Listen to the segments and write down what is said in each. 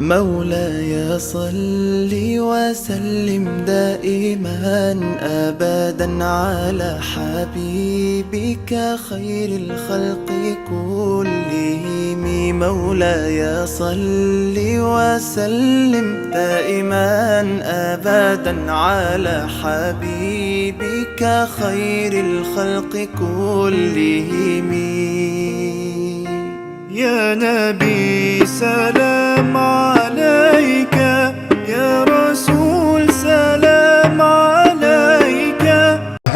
مولاي صل وسلم دائما أبدا على حبيبك خير الخلق كلهم. مولاي صل وسلم دائما أبدا على حبيبك خير الخلق كلهم. يا نبي سلام عليك، يا رسول سلام عليك.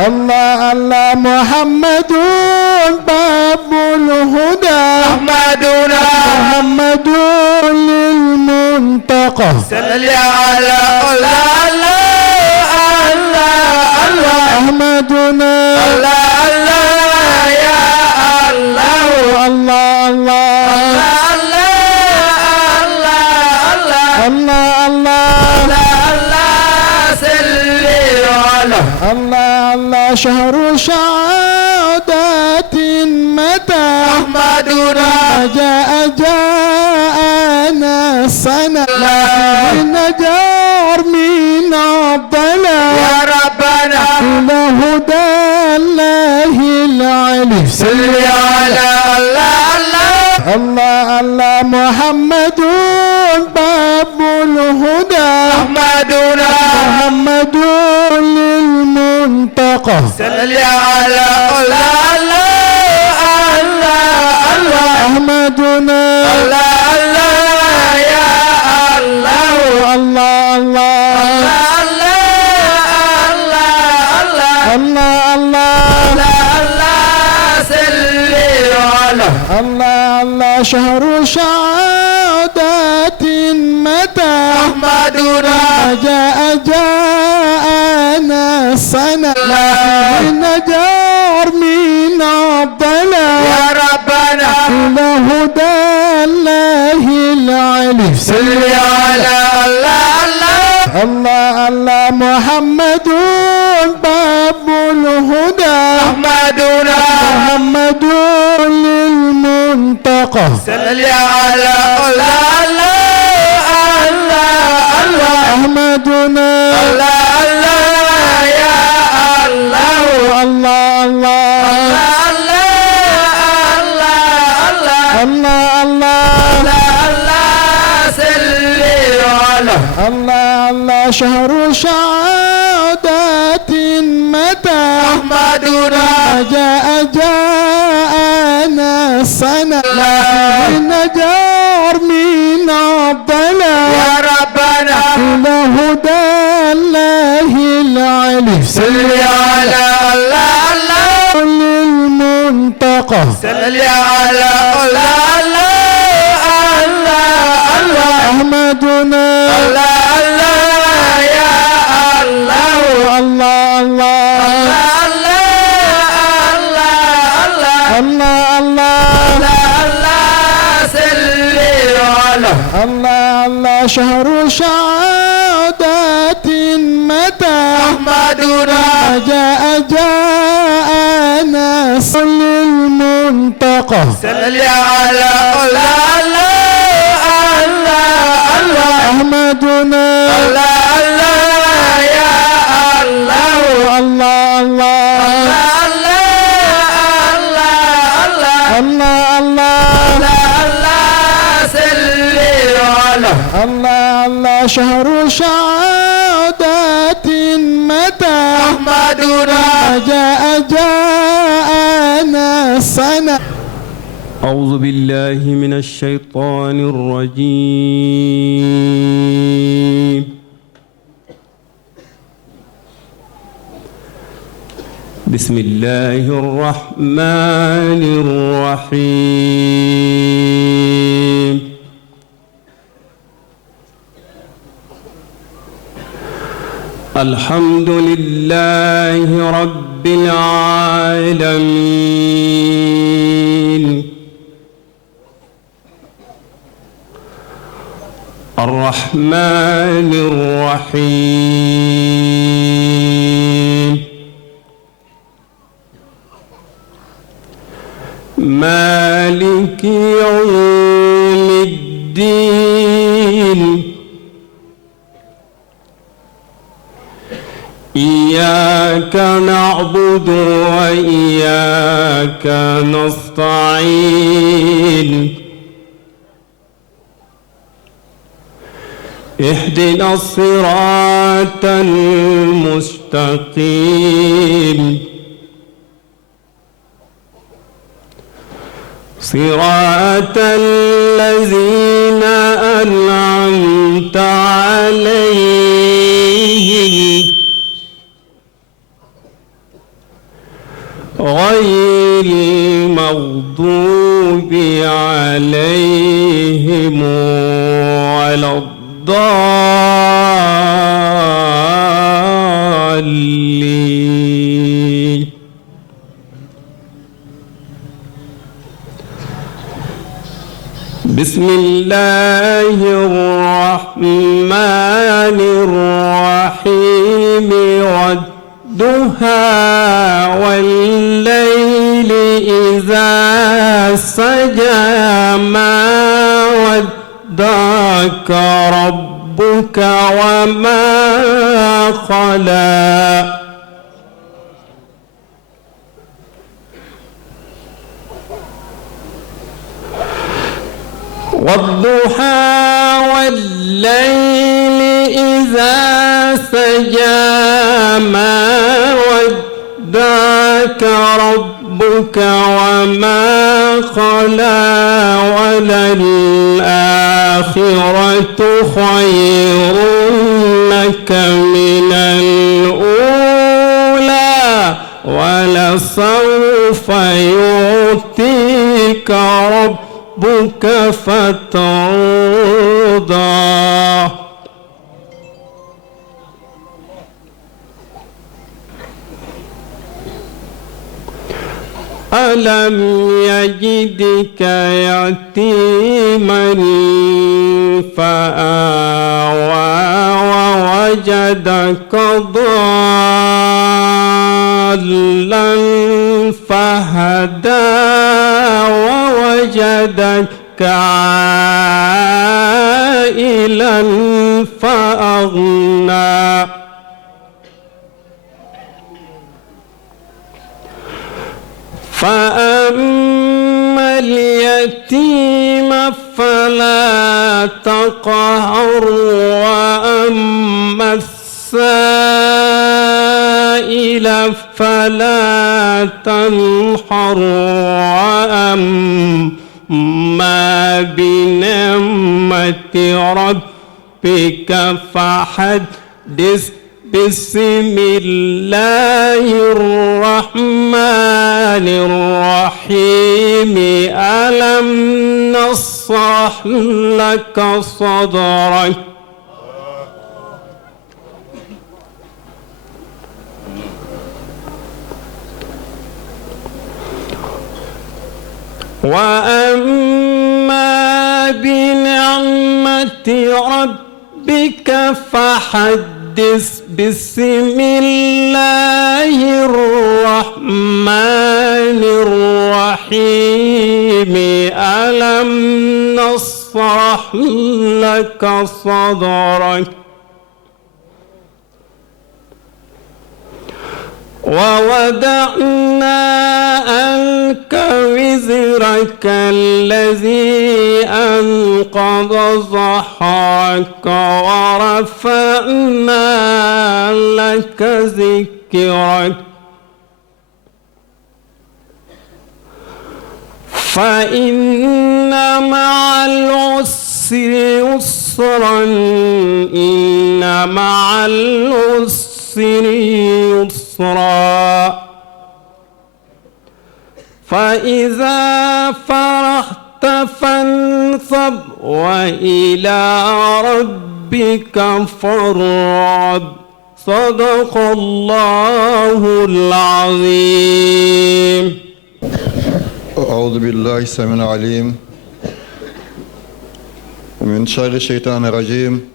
الله الله محمد باب الهدى، محمد للمنتقى. صل على الله الله الله أحمدنا الله الله يا الله الله الله الله الله الله شهر شهادة متى أحمدنا جاءنا السنة نجار من الضلال يا ربنا إلى هدى الله العلي. صل على الله الله الله محمد باب الهدى، أحمدنا محمد للمنتقى. صل على الله الله أحمدنا الله يا الله الله الله الله الله الله شهر شهادة متى أحمدنا جاءنا السنة نجار من الضلال يا ربنا إلى هدى الله العلي. صل على الله الله الله محمد باب الهدى، أحمدنا محمد للمنتقى. صل على الله أحمدنا الله يا الله الله الله الله الله الله شهر شهادة متى أحمدنا جاءنا السنة نجار من الضلال يا ربنا إلى هدى الله العلي. صل على الله للمنتقى. صل على الله أحمدنا الله يا الله الله الله الله الله الله شهر شهادة متى أحمدنا جاءنا للمنتقى. صل على الله أحمدنا الله يا الله الله الله الله الله الله شهر شهادة متى أحمدنا جاءنا السنة. أعوذ بالله من الشيطان الرجيم. بسم الله الرحمن الرحيم. الحمد لله رب العالمين، الرحمن الرحيم، مالك يوم الدين. إياك نعبد وإياك نستعين اهدنا الصراط المستقيم صراط الذين أنعمت عليهم غير المغضوب عليهم ولا الضالين. بسم الله الرحمن الرحيم والضحى والليل إذا سجى ما ودعك ربك وما خلا والضحى والليل إذا سجى ما ودعك ربك وما خلا وللآخرة خير لك من الأولى ولسوف يعطيك ربك فترضى. ألم يجدك يتيما فآوى ووجدك ضالا فهدى ووجدك عائلا فأغنى فأما اليتيم فلا تقهر وأما السائل فلا تنحر وأما بنعمة ربك فحدث. بسم الله الرحمن الرحيم ألم نشرح لك صدرك وأما بنعمة ربك فحدث. بسم الله الرحمن الرحيم ألم نشرح لك صدرك ووضعنا عنك وزرك الذي أنقض ظهرك ورفعنا لك ذكرك فإن مع العسر يسرا إن مع العسر يسرا فإذا فرحت فانصب وإلى ربك فارغب. صدق الله العظيم. أعوذ بالله السميع العليم من شر الشيطان الرجيم.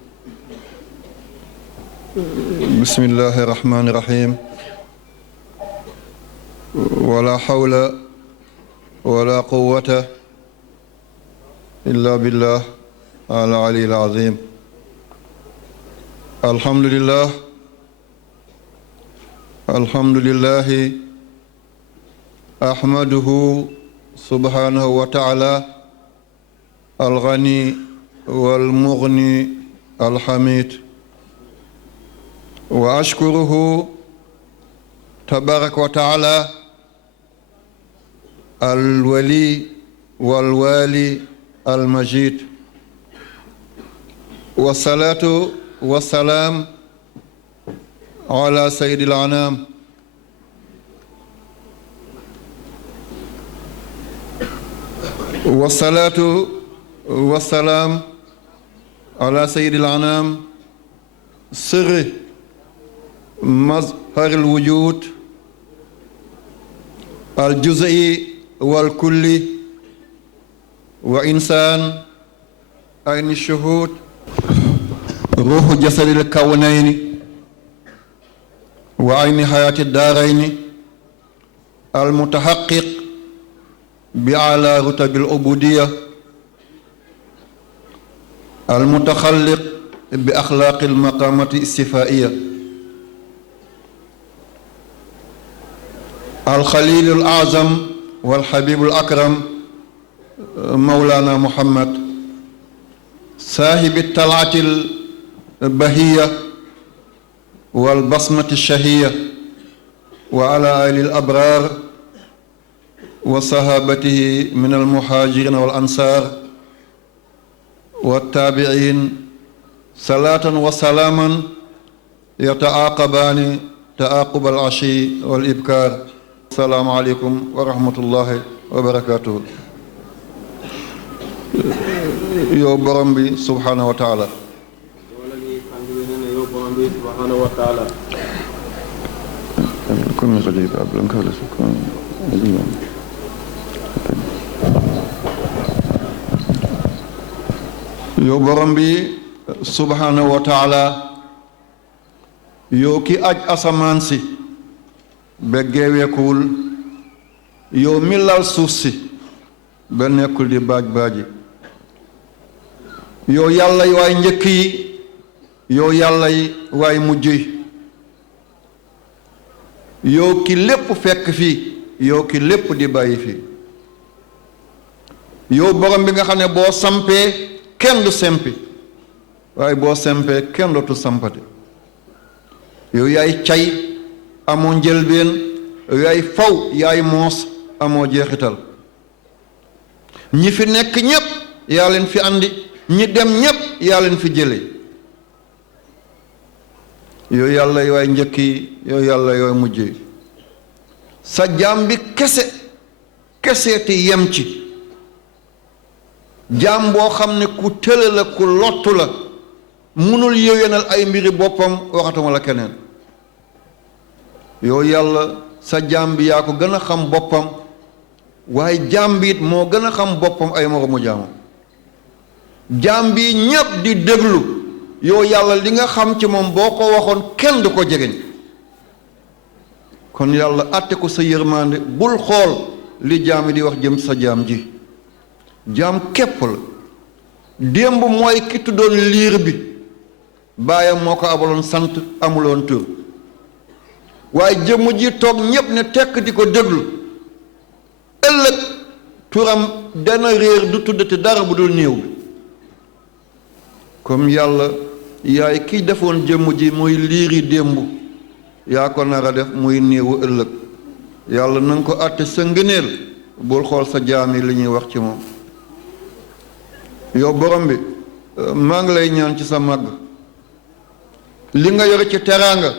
بسم الله الرحمن الرحيم. ولا حول ولا قوة إلا بالله العلي العظيم. الحمد لله الحمد لله أحمده سبحانه وتعالى الغني والمغني الحميد، وأشكره تبارك وتعالى الولي والوالي المجيد، والصلاة والسلام على سيد الأنام والصلاة والسلام على سيد الأنام سر مظهر الوجود الجزئي والكلي، وإنسان عين الشهود، روح جسد الكونين، وعين حياة الدارين، المتحقق بأعلى رتب العبودية، المتخلق بأخلاق المقامة الصفائية، الخليل الأعظم والحبيب الأكرم مولانا محمد، صاحب الطلعة البهية والبصمة الشهية، وعلى آل الأبرار وصحابته من المهاجرين والأنصار والتابعين، صلاة وسلاما يتعاقبان تعاقب العشي والإبكار. السلام عليكم ورحمة الله وبركاته. yow borom bi subhanahu wa taala yow borom bi subhanahu wa taala yow ki aj asamaan si ba geeweekuwul, yow mi lal suuf si ba nekkul di baaj baaji, yow yàlla yi waay njëkk yi, yow yàlla yi waay mujj yi, yow ki lépp fekk fii, yow ki lépp di bàyyi fii, yow borom bi nga xam ne boo sampee kenn du sempi, waaye boo sempee kenn dootu sampate, yow yaay cay amoo njëlbeen, yow yaay faw yaay moos amoo jeexital, ñi fi nekk ñépp yaa leen fi andi, ñi dem ñépp yaa leen fi jële, yow yàlla yooy njëkk yi, yow yàlla yooy mujj yi, sa jaam bi keseeti yem ci, jaam boo xam ne ku tële la, ku lottu la, munul yéwénal ay mbiri boppam, waxatuma la keneen. yow yàlla sa jaam bi yaa ko gën a xam boppam, waaye jaam bi it moo gën a xam boppam ay moromu jaamam. jaam bi ñépp di déglu, yow yàlla li nga xam ci moom boo ko waxoon kenn du ko jegeñ. kon yàlla àtte ko sa yërmande, bul xool li jaam yi di wax jëm sa jaam ji. jaam képp la. démb mooy ki tuddoon liir bi, baayam moo ko abaloon sant, amuloon tur, waaye jëmm ji toog ñépp ne tekk di ko déglu, ëllëg turam dana réer, du tuddati dara bu dul néew bi. comme yàlla yaay kiy defoon jëmm ji muy liiri démb, yaa ko nar a def muy néewu ëllëg. yàlla na nga ko àtte sa ngëneel, bul xool sa jaam yi li ñuy wax ci moom. yow borom bi maa ngi lay ñaan ci sa màgg, li nga yore ci teraanga,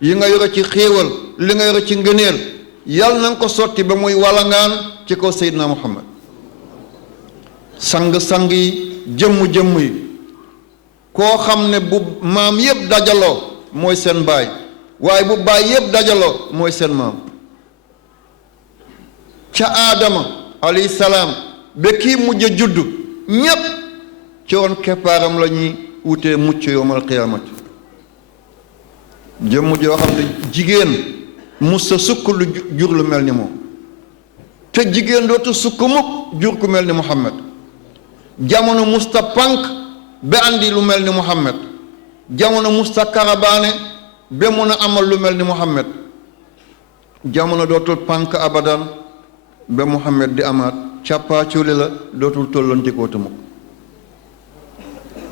yi nga yore ci xéewal, li nga yore ci ngëneel, yàlla na nga ko sotti ba muy walangaan ci kaw Seydina Muhammad. sang-sang yi, jëmm-jëmm yi, koo xam ne bu maam yépp dajaloo mooy seen baay, waaye bu baay yépp dajaloo mooy seen maam. ca aadama alayhi salaam ba kii mujj a judd, ñépp ci woon keppaaram la ñuy wutee mucc yowmal qiyaamati. jëmm joo xam ne jigéen musta sukk lu jur lu mel ni moom, te jigéen dootu sukk mukk jur ku mel ni Muhammad. jamono musta pànk ba andi lu mel ni Muhammad jamono musta karabaane ba mun a amal lu mel ni Muhammad jamono dootul pànk abadan ba Muhammad di amaat càppaaculi la dootul tollantikootu mukk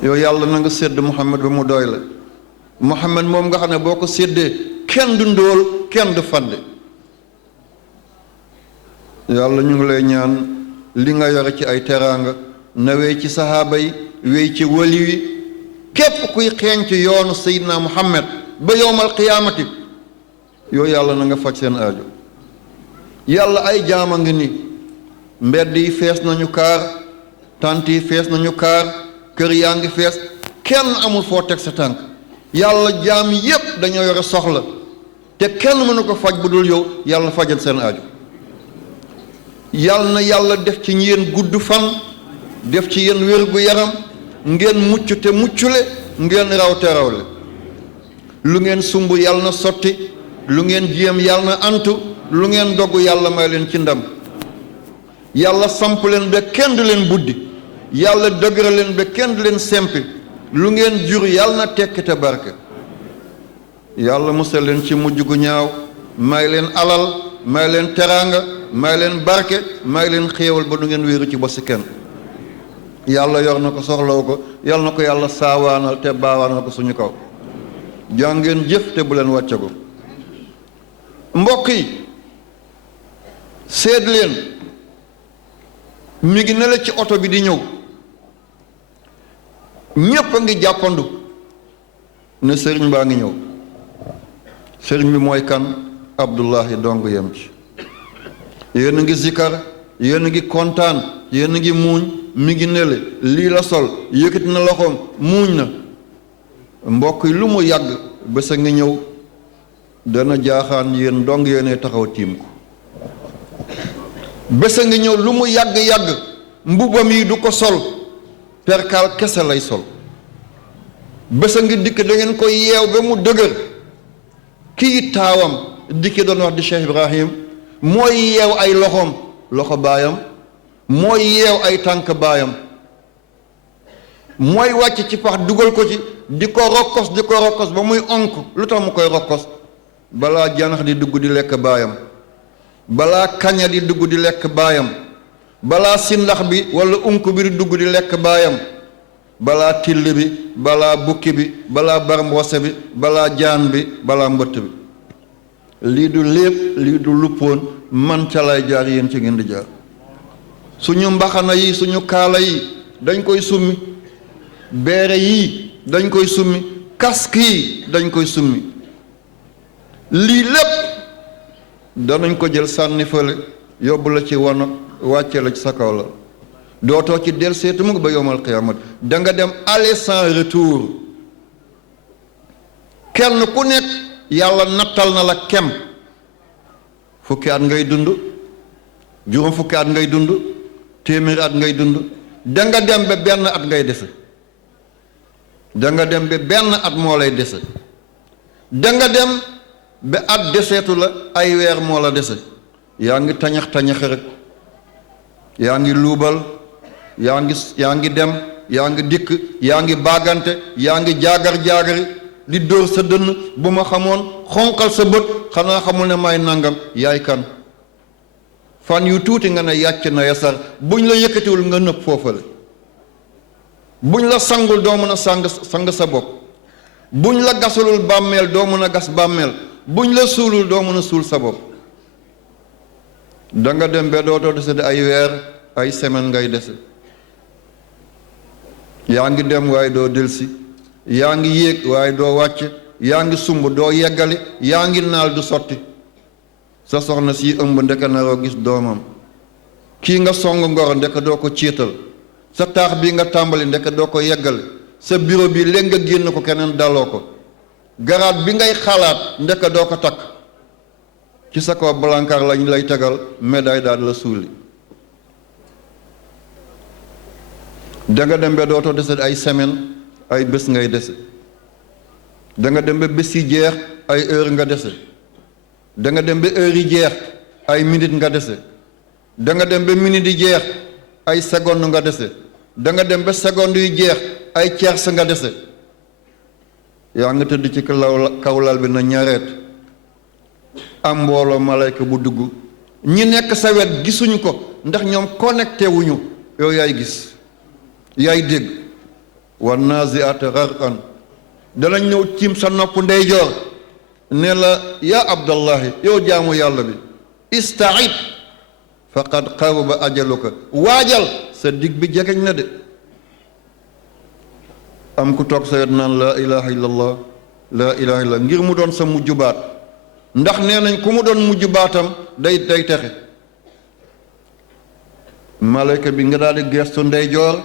yow yàlla na nga sédd Muhammad ba mu doy la Muhammad moom nga xam ne boo ko séddee kenn du ndóol kenn du fàdde yàlla ñu ngi lay ñaan li nga yore ci ay teraanga na wéy ci sahaaba yi wéy ci wali wi képp kuy xeeñ ci yoonu Seydina Muhammad ba yowmal qiyaamati yow yàlla na nga faj seen aajo yàlla ay jaama ngi ni mbedd yi fees nañu kaar tant yi fees nañu kaar kër yaa ngi fees kenn amul foo teg sa tànk yàlla jaam yépp dañoo yore soxla te kenn mënu ko faj bu dul yow yàlla fajal seen aajo yàlla na yàlla def ci yéen gudd fan def ci yéen wér-gu-yaram ngeen mucc te muccule ngeen raw te rawle lu ngeen sumb yàlla na sotti lu ngeen jéem yàlla na antu lu ngeen dogg yàlla may leen ci ndam yàlla samp leen ba kenn du leen buddi yàlla dëgëra leen ba kenn du leen sempi lu ngeen jur yàlla na tekki te barke yàlla musal leen ci mujj gu ñaaw may leen alal may leen teraanga may leen barke may leen xéewal ba du ngeen wéeru ci bosi kenn yàlla yor na ko soxlaw ko yàlla na ko yàlla saawaanal te baawaanal ko suñu kaw jàngeen jëf te bu leen wàcce ko mbokk yi seet leen mi ngi ne la ci oto bi di ñëw ñépp a ngi jàppandu ne sëriñ baa ngi ñëw sëriñ bi mooy kan Abdullahi dong yem ci yéen a ngi zikar yéen a ngi kontaan yéen a ngi muuñ mi ngi nele lii la sol yëkkati na loxoom muuñ na mbokk yi lu mu yàgg bés a ngi ñëw dana jaaxaan yéen dong yéenee taxaw tiim ko bés a ngi ñëw lu mu yàgg-yàgg mbubam yi du ko sol perkaal kese lay sol bés a ngi dikk da ngeen ko yeew ba mu dëgër kii taawam dikki doon wax di Cheikh Ibrahim mooy yeew ay loxoom loxo baayam mooy yeew ay tànk baayam mooy wàcc ci pax dugal ko ci di ko rokkos ba muy onk lu tax mu koy rokkos balaa janax di dugg di lekk baayam balaa kaña di dugg di lekk baayam balaa sindax bi walla unk bi di dugg di lekk baayam balaa till bi balaa bukki bi balaa barmboose bi balaa jaan bi balaa mbëtt bi lii du lépp lii du luppoon man ca lay jaar yéen ci ngeen di jaar suñu mbaxana yi suñu kaala yi dañ koy summi beere yi dañ koy summi casque yi dañ koy summi lii lépp danañ ko jël sànni fële yóbbu la ci wano wàcce la ci sa kaw la dootoo ci del seetu mu ba yowmal qiyamat da nga dem aller sans retour kenn ku nekk yàlla nattal na la kem fukki at ngay dund juróom fukki at ngay dund téeméeri at ngay dund da nga dem ba benn at ngay dese da nga dem ba benn at moo lay dese da nga dem ba at deseetu la ay weer moo la dese yaa ngi tañax rek yaa ngi luubal yaa ngi dem yaa ngi dikk yaa ngi baagante yaa ngi jaagar-jaagari di dóor sa dënn bu ma xamoon xonqal sa bët xanaa xamul ne may nangam yaay kan fan yu tuuti nga ne yàcc na yasar buñ la yëkkatiwul nga nëb foofale buñ la sangul doo mën a sang sa bopp buñ la gasulul bàmmeel doo mën a gas bàmmeel buñ la suulul doo mën a suul sa bopp da nga dem ba dootoo dese ay weer ay semaine ngay dese yaa ngi dem waaye doo delsi yaa ngi yéeg waaye doo wàcc yaa ngi sumb doo yeggali yaa ngi naal du sotti sa soxna si ëmb ndeke naroo gis doomam kii nga song ngoro ndeke doo ko ciital sa taax bii nga tàmbali ndeke doo ko yeggale sa bureau bi léegi nga génn ko keneen daloo ko garaat bi ngay xalaat ndeke doo ko takk ci sa kaw balankar lañ lay tegal médaille daal la suuli danga dem ba dootoo dese ay semaine ay bés ngay dese danga dem ba bés yi jeex ay heure nga dese danga dem ba heure yi jeex ay minute nga dese danga dem ba minute yi jeex ay seconde nga dese da nga dem ba seconde yu jeex ay tiers nga dese yaa nga tëdd ci kawlal bi na ñareet am mbooloo malayka bu dugg ñi nekk sa wet gisuñu ko ndax ñoom connecté wuñu yow yaay gis yaay dégg wa nazi'at gharqan danañ ñëw tiim sa nopp ndeyjoor ne la yaa abdallahi yow jaamu yàlla bi ista'id faqad qaraba ajaluka waajal sa dig bi jegeñ na de am ku toog sa wet naan laa ilaha illallah laa ilaha illallah ngir mu doon sa mujj baat ndax nee nañ ku mu doon mujj baatam day texe malayka bi nga daal di gestu ndeyjoor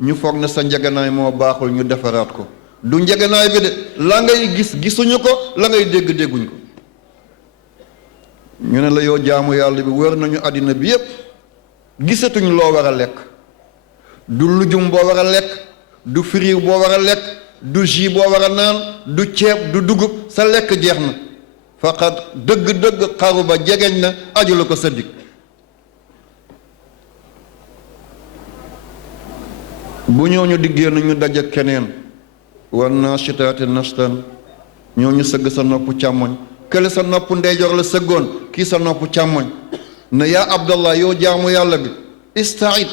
ñu foog ne sa njeganaay moo baaxul ñu defaraat ko du njeganaay bi de la ngay gis gisuñu ko la ngay dégg dégguñ ko ñu ne la yow jaamu yàlla bi wër nañu àddina bi yépp gisatuñ loo war a lekk du lujum boo war a lekk du firiw boo war a lekk du jus boo war a naan du ceeb du dugub sa lekk jeex na faqat dëgg-dëgg xaru ba jegeñ na aju la ko sa dig bu ñooñu diggee na ñu daje keneen wan naashitaati nashtan ñooñu sëgg sa nopp càmmoñ kële sa nopp ndeyjoor la sëggoon kii sa nopp càmmoñ ne yaa abdallah yow jaamu yàlla bi ista'id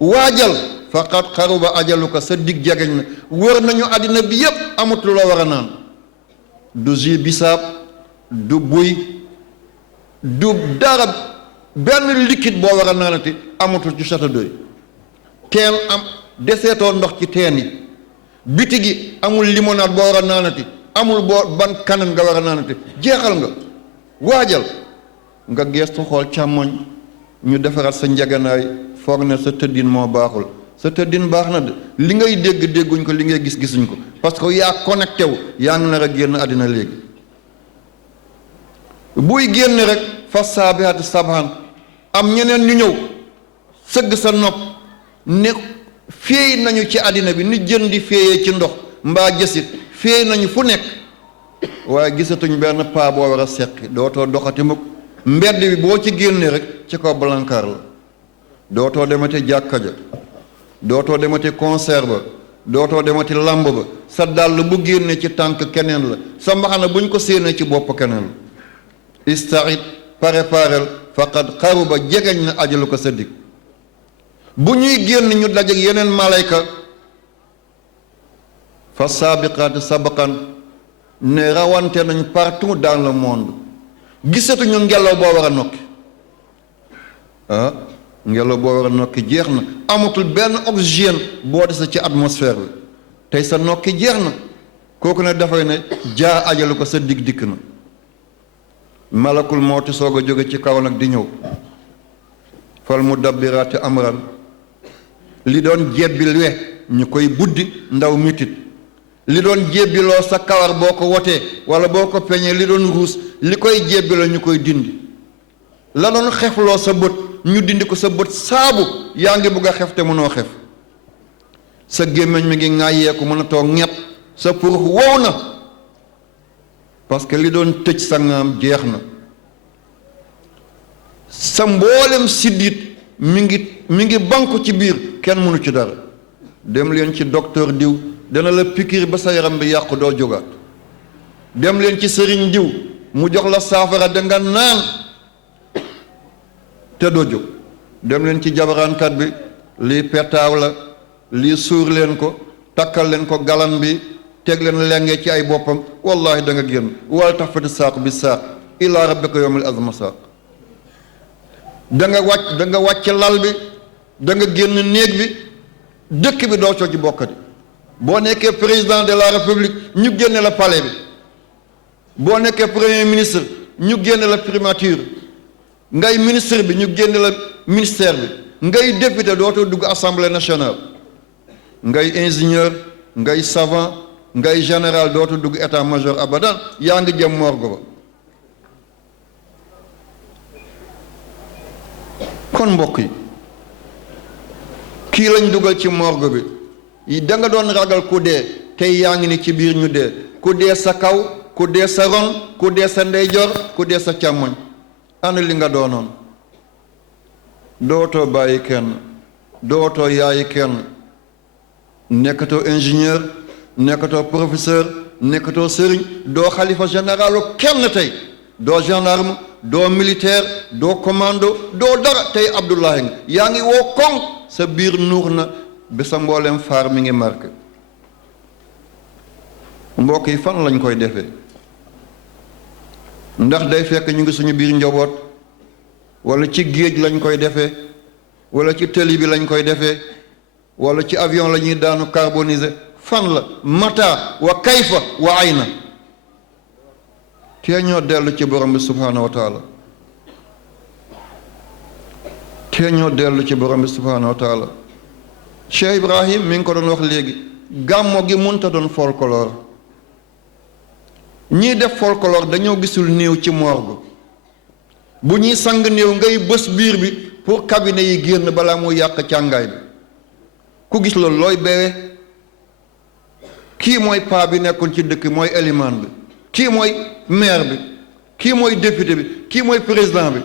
waajal faqat xaruba ajaluka sa dig jegeñ na wër nañu àddina bi yépp amatul loo war a naan du jus bisaab du buy du dara benn liquide boo war a naanati amatul ci château d'eau teen am deseetoo ndox ci teen yi biti gi amul limonade boo war a naanati amul boo ban kanan nga war a naanati jeexal nga waajal nga geestu xool càmmoñ ñu defaraat sa njeganaay foog ne sa tëddin moo baaxul sa tëddin baax na de li ngay dégg dégguñ ko li ngay gis gisuñ ko parce que yaa connecté wu yaa ngi nar a génn àddina léegi buy génn rek fa saabihaati sabhan am ñeneen ñu ñëw sëgg sa nopp ne féey nañu ci àddina bi ni jën di féeyee ci ndox mbaa jësit féey nañu fu nekk waaye gisatuñ benn paa boo war a seqi dootoo doxati mukk mbedd bi boo ci génnee rek ci kaw blancar la dootoo demati jàkka ja dootoo demati concert ba dootoo demati làmb ba sa dàll bu génnee ci tànk keneen la sa mbaxana buñ ko séenee ci bopp keneen la ista'id préparel faqad qaruba jegeñ na ajalu ko sa dig bu ñuy génn ñu dajeek yeneen malayka fa saabiqaati sabaqan ne rawante nañ partout dans le monde gisatuñu ngelaw boo war a nokki ngelaw boo war a nokki jeex na amatul benn oxygène boo dese ci atmosphère bi tey sa nokki jeex na kooku ne dafay ne jaa ajalu ko sa dig dikk na malakul mawti soog a jóge ci kaw nag di ñëw fal mudabbiraati amran li doon jébbil we ñu koy buddi ndaw mitit li doon jébbiloo sa kawar boo ko wotee wala boo ko peñee li doon ruus li koy jébbiloo ñu koy dindi la doon xefloo sa bët ñu dindi ko sa bët saabu yaa ngi bugg a xef te mënoo xef sa gémmiñ mi ngi ŋàyyeeku mën a toog ñett sa purux wow na parce que li doon tëj sa ngaam jeex na sa mboolem siddit mi ngi banku ci biir kenn mënu ci dara dem leen ci docteur diw dana la pikiir ba sa yaram bi yàqu doo jógaat dem leen ci sëriñ diw mu jox la saafara da nga naan te doo jóg dem leen ci jabaraankat bi lii petaaw la lii suur leen ko takkal leen ko galan bi teg leen lenge ci ay boppam wallahi da nga génn wala tafati saaq bi saaq ilaa rabbika yawmil azma saaq da nga wàcc lal bi da nga génn néeg bi dëkk bi doo coo ci bokkati boo nekkee président de la république ñu génne la palais bi boo nekkee premier ministre ñu génne la primature ngay ministre bi ñu génne la ministère bi ngay député dootoo dugg assemblée nationale ngay ingénieur ngay savant ngay général dootoo dugg état major abadan yaa ngi jëm morgue ba kon mbokk yi kii lañ dugal ci morgue bi da nga doon ragal ku dee tey yaa ngi ni ci biir ñu dee ku dee sa kaw ku dee sa ron ku dee sa ndeyjoor ku dee sa càmmoñ ana li nga doonoon dootoo bàyyi kenn dootoo yaayi kenn nekkatoo ingénieur nekkatoo professeur nekkatoo sëriñ doo xalifa généralu kenn tey doo gendarme doo militaire doo commando doo dara tey Abdoulaye nga yaa ngi woo koŋ sa biir nuux na ba sa mboolem faar mi ngi marqué mbokk yi fan lañ koy defee ndax day fekk ñu ngi suñu biir njaboot wala ci géej lañ koy defee wala ci tëli bi lañ koy defee wala ci avion la ñuy daanu carbonisé fan la mata wa kayfa wa ayna tee ñoo dellu ci borom bi subhaanahu wa taala tee ñoo dellu ci borom bi subhaanahu wa taala Cheikh Ibrahim mi ngi ko doon wax léegi gàmmo gi munta doon folklore ñii def folklore dañoo gisul néew ci morgue bu ñuy sang néew ngay bës biir bi pour cabinet yi génn balaa muy yàq càngaay bi ku gis loolu looy bewe kii mooy paa bi nekkoon ci dëkk mooy élimaan bi kii mooy maire bi kii mooy député bi kii mooy président bi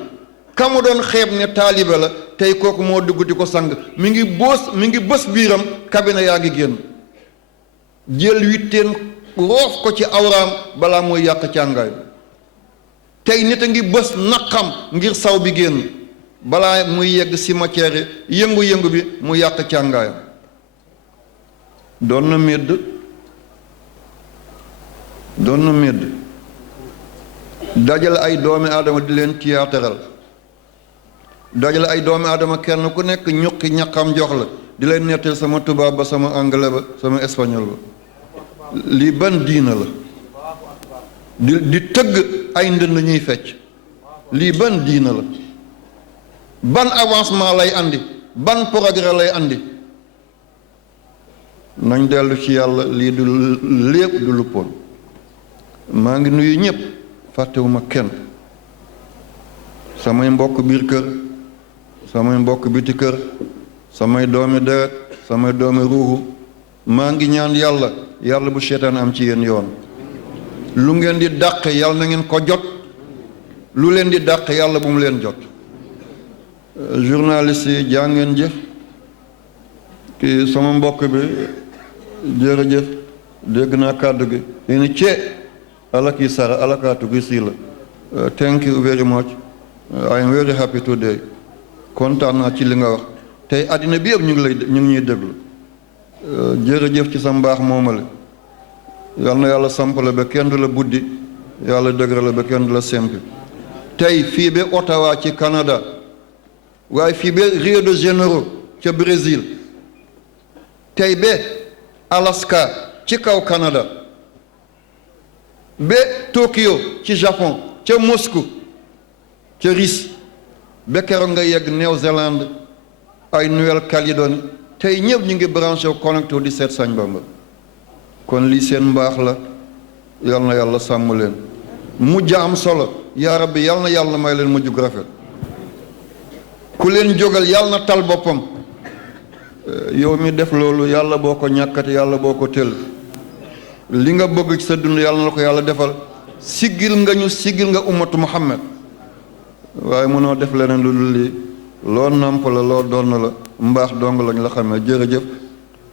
ka mu doon xeeb ne taalibe la tey kooku moo dugg di ko sang mi ngi bës biiram cabinet yaa ngi génn jël witteen roof ko ci awraam balaa muy yàq càngaay bi tey nit a ngi bës naqam ngir saw bi génn balaa muy yegg cimetière yëngu-yëngu bi mu yàq càngaayam doon na médd dajale ay doomi aadama di leen théâtral dajale ay doomi aadama kenn ku nekk ñuqi ñaqam jox la di leen nettal sama tubaab ba sama anglais ba sama espagnol ba lii ban diina la di tëgg ay ndënd ñuy fecc lii ban diina la ban avancement lay andi ban progrès lay andi nañ dellu ci yàlla lii du lépp du luppoon maa ngi nuyu ñëpp fàttewuma kenn samay mbokk biir kër samay mbokk biti kër samay doomi deret samay doomi ruuxu maa ngi ñaan yàlla bu seytaan am ci yéen yoon lu ngeen di dàq yàlla na ngeen ko jot lu leen di dàq yàlla bu mu leen jot journaliste yi jaa ngeen jëf kii sama mbokk bi jërëjëf dégg naa kàddu gi yéen cee ala kii sara ala kaatu gi sii la thank you very much I am very happy today kontaan naa ci li nga wax tey àddina bi yëpp ñu ngi ñuy déglu jërëjëf ci sa mbaax moomale yal na yàlla sampale ba kenn du la buddi yàlla dëgëral ba kenn du la sempi tey fii ba Ottawa ci Canada waaye fii ba Rio de Janeiro ca Brésil tey ba Alaska ci kaw Canada ba Tokyo ci Japon ca Moscou ca Russie ba keroog nga yegg Nouvelle-Zélande ay Nouvelle-Calédonie tey ñëpp ñu ngi branché wu connecté di seet Sañ Bamba kon lii seen mbaax la yal na yàlla sàmm leen mujj am solo yaa rabbi yal na yàlla may leen mujj gu rafet ku leen jógal yal na tal boppam yow mi def loolu yàlla boo ko ñàkkati yàlla boo ko tël li nga bëgg ci sa dund yàlla na la ko yàlla defal siggil nga ummatu Muhammad waaye mënoo def leneen lu dul lii loo nàmp la loo donn la mbaax dong lañ la xamee jërëjëf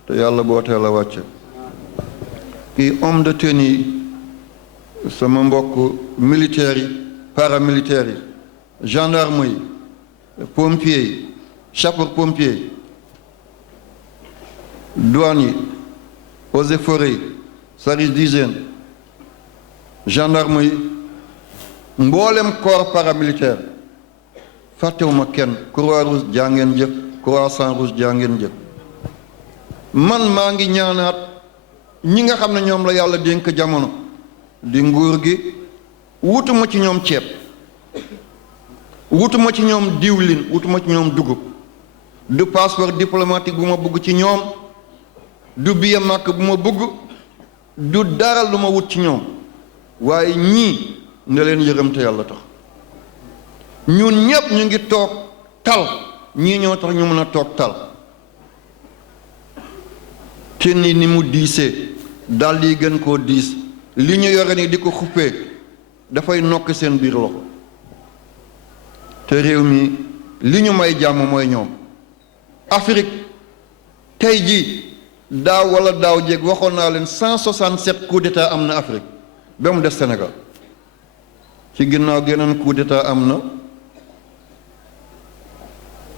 te yàlla boo teel a wàcce kii homme de tenue sama mbokk militaires yi paramilitaires yi gendarme yi pompiers yi sapeur pompier yi douane yi eaux et forêts yi service d'hygiène gendarme yi mboolem corps paramilitaire fàttewuma kenn Croix-Rouge jaa ngeen jëf Croix-Rouge jaa ngeen jëf man maa ngi ñaanaat ñi nga xam ne ñoom la yàlla dénk jamono di nguur gi wutuma ci ñoom ceeb wutuma ci ñoom diwlin wutuma ci ñoom dugub du passeport diplomatique bu ma bëgg ci ñoom du billet màkk bu ma bëgg du dara lu ma wut ci ñoom waaye ñii ne leen yërëm te yàlla tax ñun ñépp ñu ngi toog tal ñii ñoo tax ñu mën a toog tal te ni mu diisee dal yi gën koo diis li ñu yore ni di ko xuppee dafay nokk seen biir loxo te réew mi li ñu may jàmm mooy ñoom Afrique tey jii daaw wala daaw jéeg waxoon naa leen 167 coup d'état am na Afrique ba mu des Sénégal ci ginnaaw geneen coup d'état am na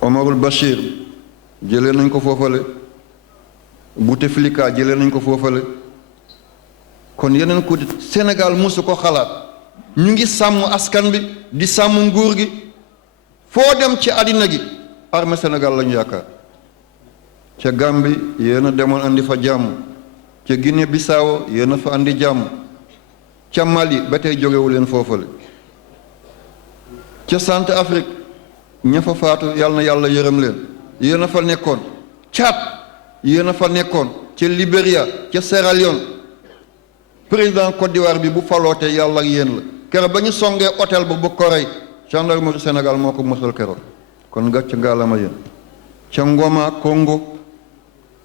Omarul Bachir jëlee nañ ko foofale Bouteflika jëlee nañ ko foofale kon yeneen coup d'état Sénégal mosu ko xalaat ñu ngi sàmm askan bi di sàmm nguur gi foo dem ci àddina gi armée Sénégal lañu yaakaar ca Gambie yéen a demoon andi fa jàmm ca Guinée Bissau yéen a fa andi jàmm ca Mali ba tey jógewu leen foofale ca Centrafrique ña fa faatu yàlla na yàlla yërëm leen yéen a fa nekkoon Tchad yéen a fa nekkoon ca Libéria ca Sierra Leone président Côte d'Ivoire bi bu faloote yàlla ak yéen la keroog ba ñu songee hôtel ba ko rey gendarmerie Sénégal moo ko mosal keroog kon gàcc ngaalama yéen ca Ngoma Congo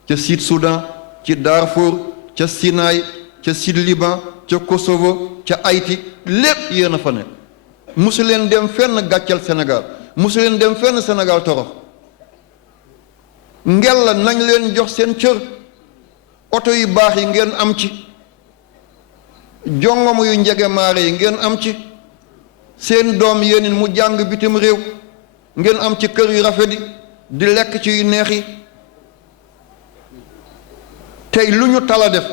ca Sud Soudan ci Darfour ca Sinaï ca Sud Liban ca Kosovo ca Haïti lépp yéen a fa nekk musu leen dem fenn gàccal Sénégal musu leen dem fenn Sénégal torox ngel la nañ leen jox seen cër oto yu baax yi ngeen am ci jongom yu njege maare yi ngeen am ci seen doom yéen mu jàng bitim réew ngeen am ci kër yu rafet yi di lekk ci yu neex yi tey lu ñu tala def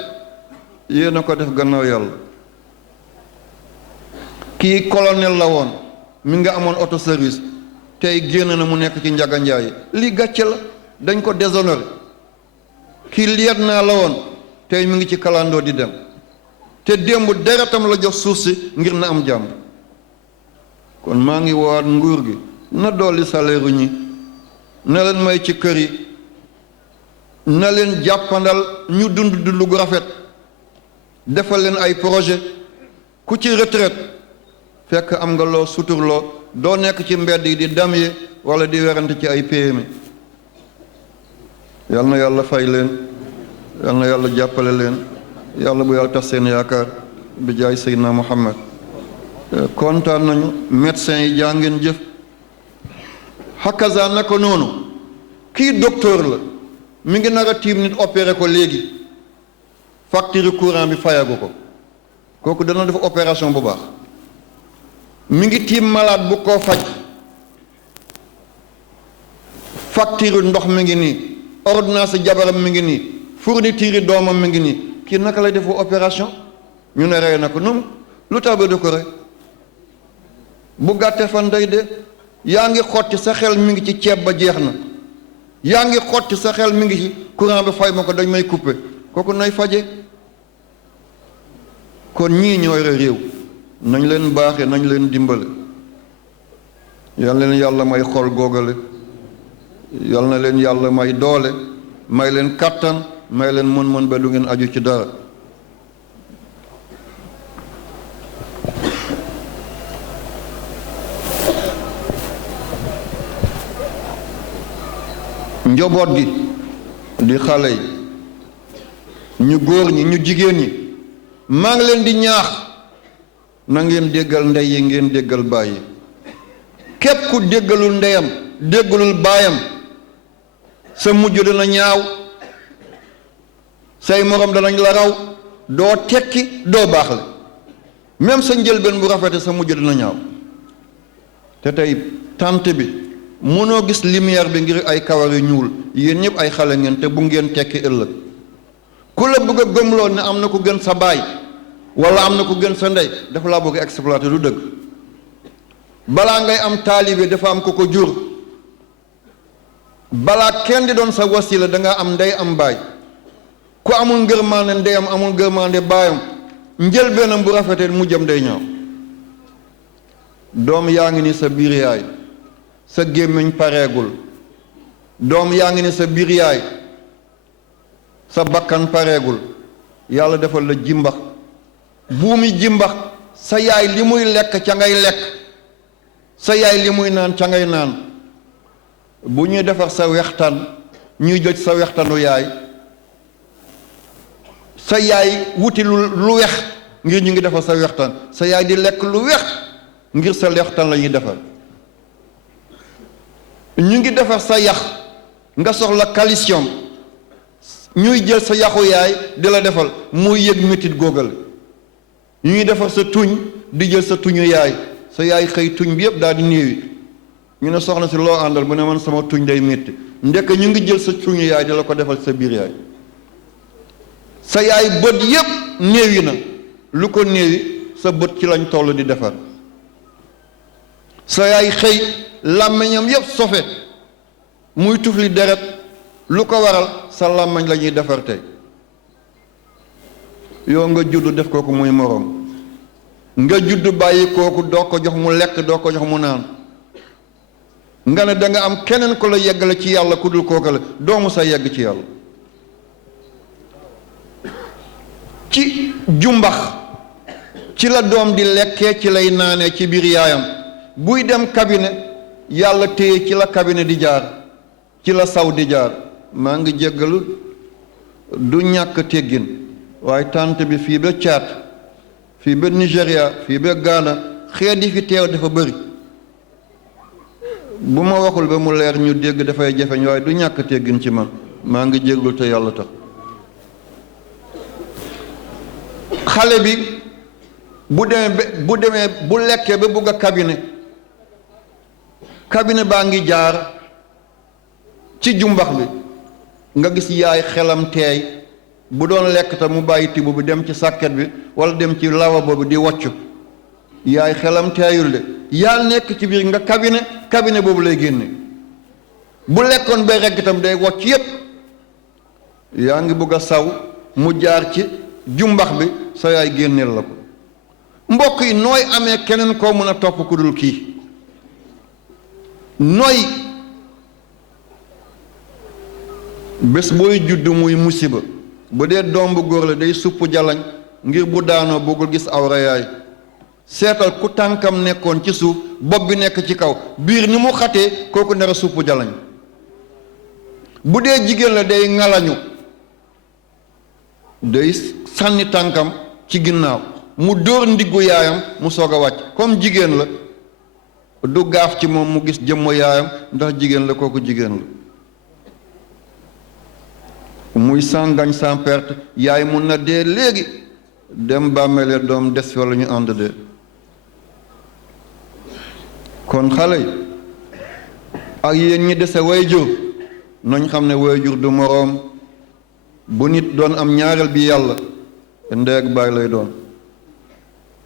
yéen a ko def gannaaw yàlla kii colonel la woon mi nga amoon auto service tey génn na mu nekk ci njaga njaay lii gàcce la dañ ko déshonoré kii lieutenant la woon tey mi ngi ci kalandoo di dem te démb deretam la jox suuf si ngir na am jàmm kon maa ngi woowaat nguur gi na dolli salaire ñi na leen may ci kër yi na leen jàppandal ñu dund dund gu rafet defal leen ay projet ku ci retraite fekk am nga loo suturloo doo nekk ci mbedd yi di damye wala di werante ci ay PME yal na yàlla fay leen yal na yàlla jàppale leen yàlla bu yàlla tax seen yaakaar bi jaay Seydina Muhammad kontaan nañu médecin yi jaa ngeen jëf hakaza naka noonu kii docteur la mi ngi nar a tiim nit opéré ko léegi facture courant bi fayagu ko kooku dana def opération bu baax mi ngi tiim malade bu ko faj facture ndox mi ngi nii ordonnance jabaram mi ngi nii fourniture doomam mi ngi nii kii naka lay defu opération ñu ne rey na ko noonu lu tax ba du ko rey bu gàttee fan day de yaa ngi xotti sa xel mi ngi ci ceeb ba jeex na yaa ngi xotti sa xel mi ngi ci courant bi fay ma ko dañ may couper kooku nay faje kon ñii ñooy réew nañ leen baaxe nañ leen dimbale yal na leen yàlla may xol googale yal na leen yàlla may doole may leen kàttan may leen mën-mën ba du ngeen aju ci dara njaboot gi di xale yi ñu góor ñi ñu jigéen ñi maa ngi leen di ñaax na ngeen déggal ndey yi ngeen déggal baay yi képp ku déggalul ndeyam déggalul baayam sa mujj dana ñaaw say morom danañ la raw doo tekki doo baaxle même sa njëlbeen bu rafete sa mujj dana ñaaw te tey tànt bi mënoo gis lumière bi ngir ay kawar yu ñuul yéen ñëpp ay xale ngeen te bu ngeen tekki ëllëg ku la bëgg a gëmloo ne am na ku gën sa baay wala am na ku gën sa ndey dafa laa bëgg exploiter du dëgg balaa ngay am taalibe dafa am ko ko jur balaa kenn di doon sa wasila da nga am ndey am baay ku amul ngërmaande ndeyam amul ngërmaande baayam njëlbeenam bu rafetee mu jëm day ñaaw doom yaa ngi ni sa biir yaay sa gémmiñ pareegul doom yaa ngi ni sa biir yaay sa bakkan pareegul yàlla defal la jimbax buumi jimbax sa yaay li muy lekk ca ngay lekk sa yaay li muy naan ca ngay naan bu ñuy defar sa wextaan ñuy joj sa wextanu yaay sa yaay wuti lu wex ngir ñu ngi defar sa wextaan sa yaay di lekk lu wex ngir sa wextaan la ñuy defar ñu ngi defar sa yax nga soxla calcium ñuy jël sa yaxu yaay di la defal muy yëg métit góogal ñuy defar sa tuñ di jël sa tuñu yaay sa yaay xëy tuñ bi yëpp daal di néewi ñu ne soxna si loo àndal mu ne man sama tuñ day métti ndekk ñu ngi jël sa tuñu yaay di la ko defal sa biir yaay sa yaay bët yëpp néewi na lu ko néewi sa bët ci lañ toll di defar sa yaay xëy làmmiñam yëpp sofe muy tufli deret lu ko waral sa làmmiñ la ñuy defar tey yow nga judd def kooku muy moroom nga judd bàyyi kooku doo ko jox mu lekk doo ko jox mu naan nga ne da nga am keneen ko la yeggale ci yàlla ku dul kooku la doomu sa yegg ci yàlla ci jumbax ci la doom di lekkee ci lay naanee ci biir yaayam buy dem cabinet yàlla téye ci la cabinet di jaar ci la saw di jaar maa ngi jéggalu du ñàkk teggin waaye tànt bi fii ba Tchad fii ba Nigéria fii ba Ghana xeet yi fi teew dafa bëri bu ma waxul ba mu leer ñu dégg dafay jafeñ waaye du ñàkk teggin ci man maa ngi jéggul te yàlla tax xale bi bu demee bu lekkee ba bugg a cabinet baa ngi jaar ci jumbax bi nga gis yaay xelam teey bu doon lekk te mu bàyyi tibb bi dem ci sàkket bi wala dem ci lavabo bi di wocc yaay xelam teeyul de yaa nekk ci biir nga cabinet boobu lay génne bu lekkoon ba regg itam day wocc yépp yaa ngi bugg a saw mu jaar ci jumbax bi sa yaay génneel la ko mbokk yi nooy amee keneen koo mën a topp ku dul kii nooy bés booy judd muy musiba bu dee doom bu góor la day supp jalañ ngir bu daanoo bëggul gis awra yaay seetal ku tànkam nekkoon ci suuf bopp bi nekk ci kaw biir ni mu xatee kooku nar a supp jalañ bu dee jigéen la day ngalañu day sànni tànkam ci ginnaaw mu dóor ndiggu yaayam mu soog a wàcc comme jigéen la du gaaf ci moom mu gis jëmm yaayam ndax jigéen la kooku jigéen la muy sans gagne sans perte yaay mun na dee léegi dem bàmmeele doom des wala ñu ànd dee kon xale yi ak yéen ñi dese wayjur nañ xam ne wayjur du moroom bu nit doon am ñaareel bi yàlla ndey ak baay lay doon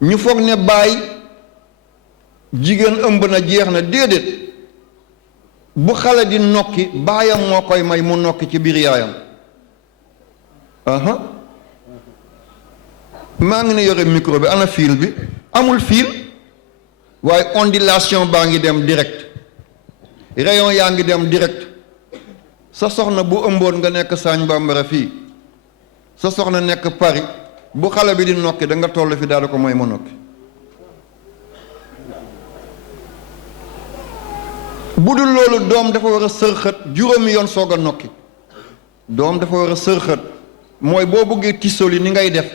ñu foog ne baay jigéen ëmb na jeex na déedéet bu xale di nokki baayam moo koy may mu nokki ci biir yaayam aha maa ngi ne yore micro bi ana fil bi amul fil waaye ondulation baa ngi dem direct rayon yaa ngi dem direct sa soxna bu ëmboon nga nekk Sagne Bambara fii sa soxna nekk Paris bu xale bi di nokki da nga toll fi daal di ko mooy ma nokki bu dul loolu doom dafa war a sërxët juróomi yoon soog a nokki doom dafa war a sërxët mooy boo bëggee tisoli ni ngay def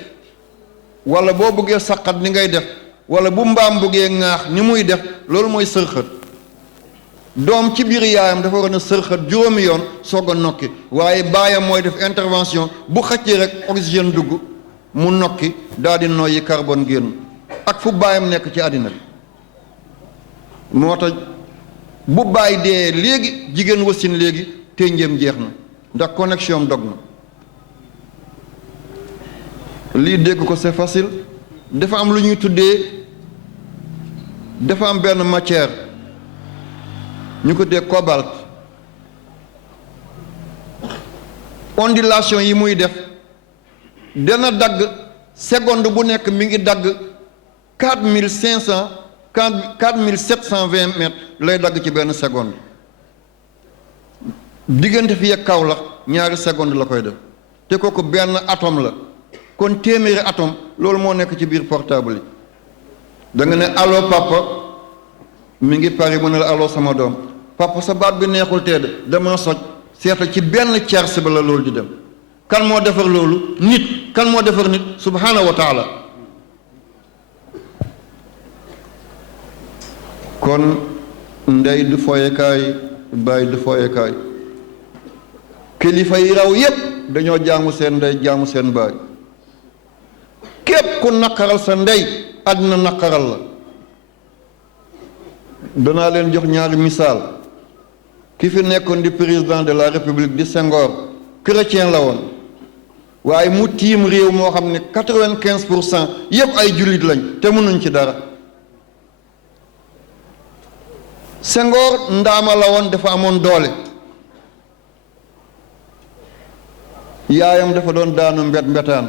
wala boo bëggee saqat ni ngay def wala bu mbaam bëggee ŋaax ni muy def loolu mooy sërxët doom ci biir yaayam dafa war a sërxët juróomi yoon soog a nokki waaye baayam mooy def intervention bu xëccee rek oxygène dugg mu nokki daal di noyyi carbone génn ak fu baayam nekk ci àddina bi moo tax bu baay dee léegi jigéen wasin léegi ténjéem jeex na ndax connexion dog na lii dégg ko c'est facile dafa am lu ñuy tuddee dafa am benn matière ñu ko dee cobalt ondulation yi muy def dana dagg seconde bu nekk mi ngi dagg 4720 mètres lay dagg ci benn seconde diggante fi ak Kaolack ñaari seconde la koy def te kooku benn atome la kon téeméeri atome loolu moo nekk ci biir portable yi da nga ne allo papa mi ngi Paris mu ne la allo sama doom papa sa baat bi neexul tee de dama soj seetal ci benn tierce ba la loolu di dem kan moo defar loolu nit kan moo defar nit subhanahu wa taala kon ndey du foyekaay baay du foyekaay kilifa yi raw yépp dañoo jaamu seen ndey jaamu seen baay képp ku naqaral sa ndey àddina naqaral la. danaa leen jox ñaari misaal ki fi nekkoon di président de la république di Senghor chrétien la woon waaye mu tiim réew moo xam ne 95% yépp ay jullit lañ te mënuñ ci dara. Senghor ndaama la woon dafa amoon doole yaayam dafa doon daanu mbetaan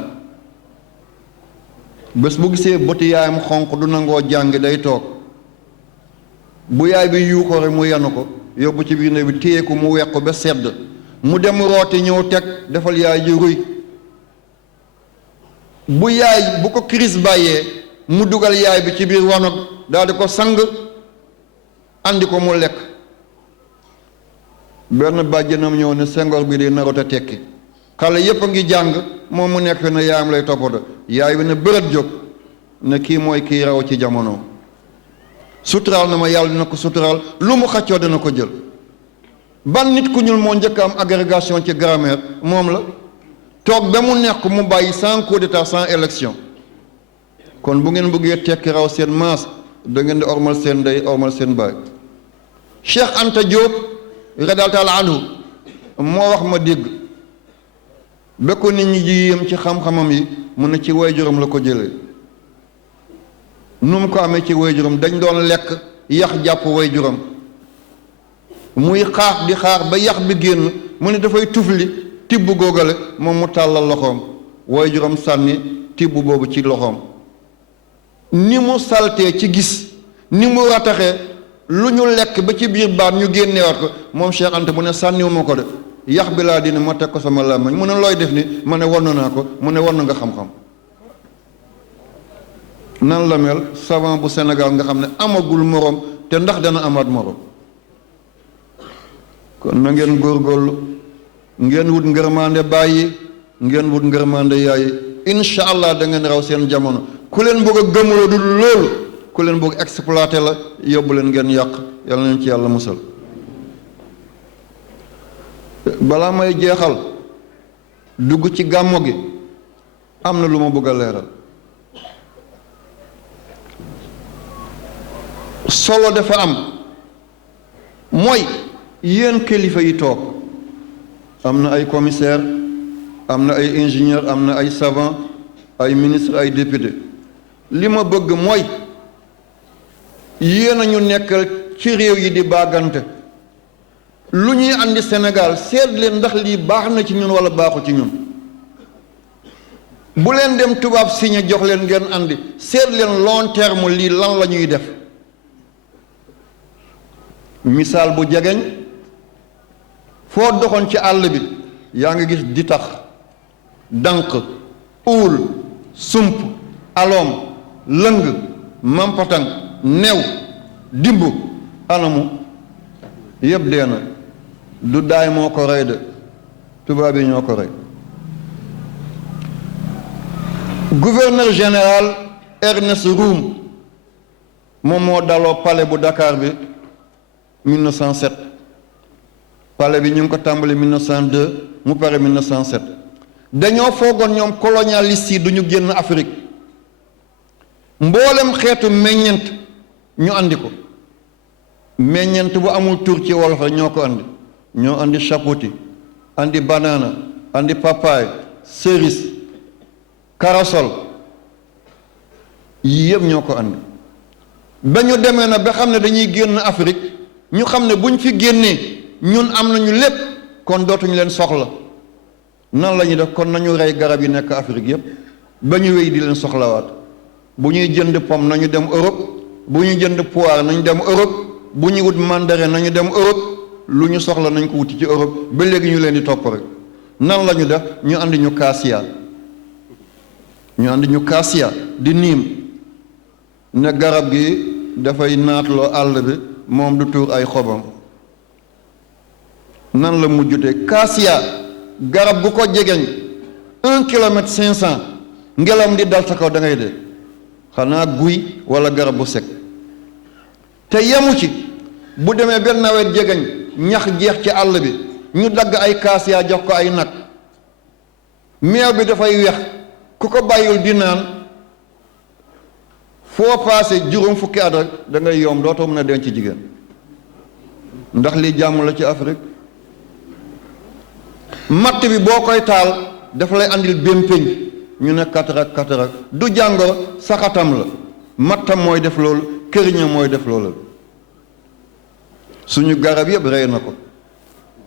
bés bu gisee bëti yaayam xonq du nangoo jàng day toog bu yaay bi yuuxoo rek mu yanu ko yóbbu ci biir néeg bi téye ko mu weq ko ba sedd mu dem rooti ñëw teg defal yaay ji ruy bu yaay bu ko crise bàyyee mu dugal yaay bi ci biir wanag daal di ko sang andi ko mu lekk benn bàjjenam ñëw ne Senghor bi di narut a tekki xale yépp a ngi jàng moom mu nekk ne yaayam lay toppatoo yaay bi ne bërët jóg ne kii mooy kii raw ci jamono suturaal na ma yàlla dina ko suturaal lu mu xaccoo dina ko jël. ban nit ku ñuul moo njëkk am agrégation ci grammaire moom la toog ba mu nekk mu bàyyi sans coup d'état sans élection kon bu ngeen bëggee tekki raw seen maas da ngeen di ormal seen ndey ormal seen baay. Cheikh Anta Diop radiyallahu taala anhu moo wax ma dégg ba ko nit ñi ji yéem ci xam-xamam yi mu ne ci waajuram la ko jëlee nu mu ko amee ci waajuram dañ doon lekk yax jàpp waajuram muy xaar di xaar ba yax bi génn mu ne dafay tufli tibb góogale moom mu tàllal loxoom waajuram sànni tibb boobu ci loxoom ni mu saltee ci gis ni mu rataxee lu ñu lekk ba ci biir baat ñu génneewaat ko moom Cheikh Anta mu ne sànniwuma ko de yax bi laa dina ma teg ko sama làmmiñ mu ne looy def ni ma ne wann naa ko mu ne wann nga xam-xam nan la mel savant bu Sénégal nga xam ne amagul morom te ndax dana amaat morom kon na ngeen góorgóorlu ngeen wut ngërmande bàyyi ngeen wut ngërmande yaay incha allah da ngeen raw seen jamono ku leen bëgg a gëmuloo du loolu ku leen bëgg exploité la yóbbu leen ngeen yàq yàlla nañ ci yàlla musal. balaa may jeexal dugg ci gàmmo gi am na lu ma bëgg a leeral solo dafa am mooy yéen kilifa yi toog am na ay commissaire am na ay ingénieur am na ay savant ay ministre ay député li ma bëgg mooy yéen a ñu nekkal ci réew yi di baagante lu ñuy andi Sénégal seet leen ndax lii baax na ci ñun wala baaxu ci ñun bu leen dem tubaab signé jox leen ngeen andi seet leen long terme lii lan la ñuy def misaal bu jegeñ foo doxoon ci àll bi yaa ngi gis ditax dànq uul sump aloom lëng mampatang new dimb anamu yëpp dee na du daay moo ko rey de tubaab yi ñoo ko rey gouverneur général Ernest Roume moom moo daloo palais bu Dakar bi 1907 palais bi ñu ngi ko tàmbali 1902 mu pare 1907 dañoo foogoon ñoom colonialiste yi du ñu génn Afrique mboolem xeetu meññent ñu andi ko meññent bu amul tur ci wolof rek ñoo ko andi ñoo andi chapoti andi banana andi papaye cerise corossol yii yëpp ñoo ko andi ba ñu demee na ba xam ne dañuy génn Afrique ñu xam ne buñ fi génnee ñun am nañu lépp kon dootuñu leen soxla nan la ñuy def kon nañu rey garab yi nekk Afrique yëpp ba ñu wéy di leen soxlawaat bu ñuy jënd pomme nañu dem Europe bu ñuy jënd poire nañu dem Europe bu ñuy wut mandarin nañu dem Europe lu ñu soxla nañ ko wuti ci Europe ba léegi ñu leen di topp rek nan la ñu def ñu andi ñu cassia di niim ne garab gi dafay naatloo àll bi moom du tuur ay xobam nan la mujjute cassia garab bu ko jegeñ 1 kilomètre 500 ngelam di dal sa kaw da ngay dee xanaa guy wala garab bu sec te yemu ci bu demee benn nawet jegeñ ñax jeex ci àll bi ñu dagg ay kaasiya jox ko ay nag meew bi dafay weex ku ko bàyyul di naan foo paase juróom fukki at rek da ngay yomb dootoo mën a denc jigéen ndax lii jàmm la ci Afrique matt bi boo koy taal dafa lay andil bémpeñ ñu ne katarak du jàngoro saxatam la mattam mooy def loolu këriñam mooy def loolu suñu garab yëpp rey na ko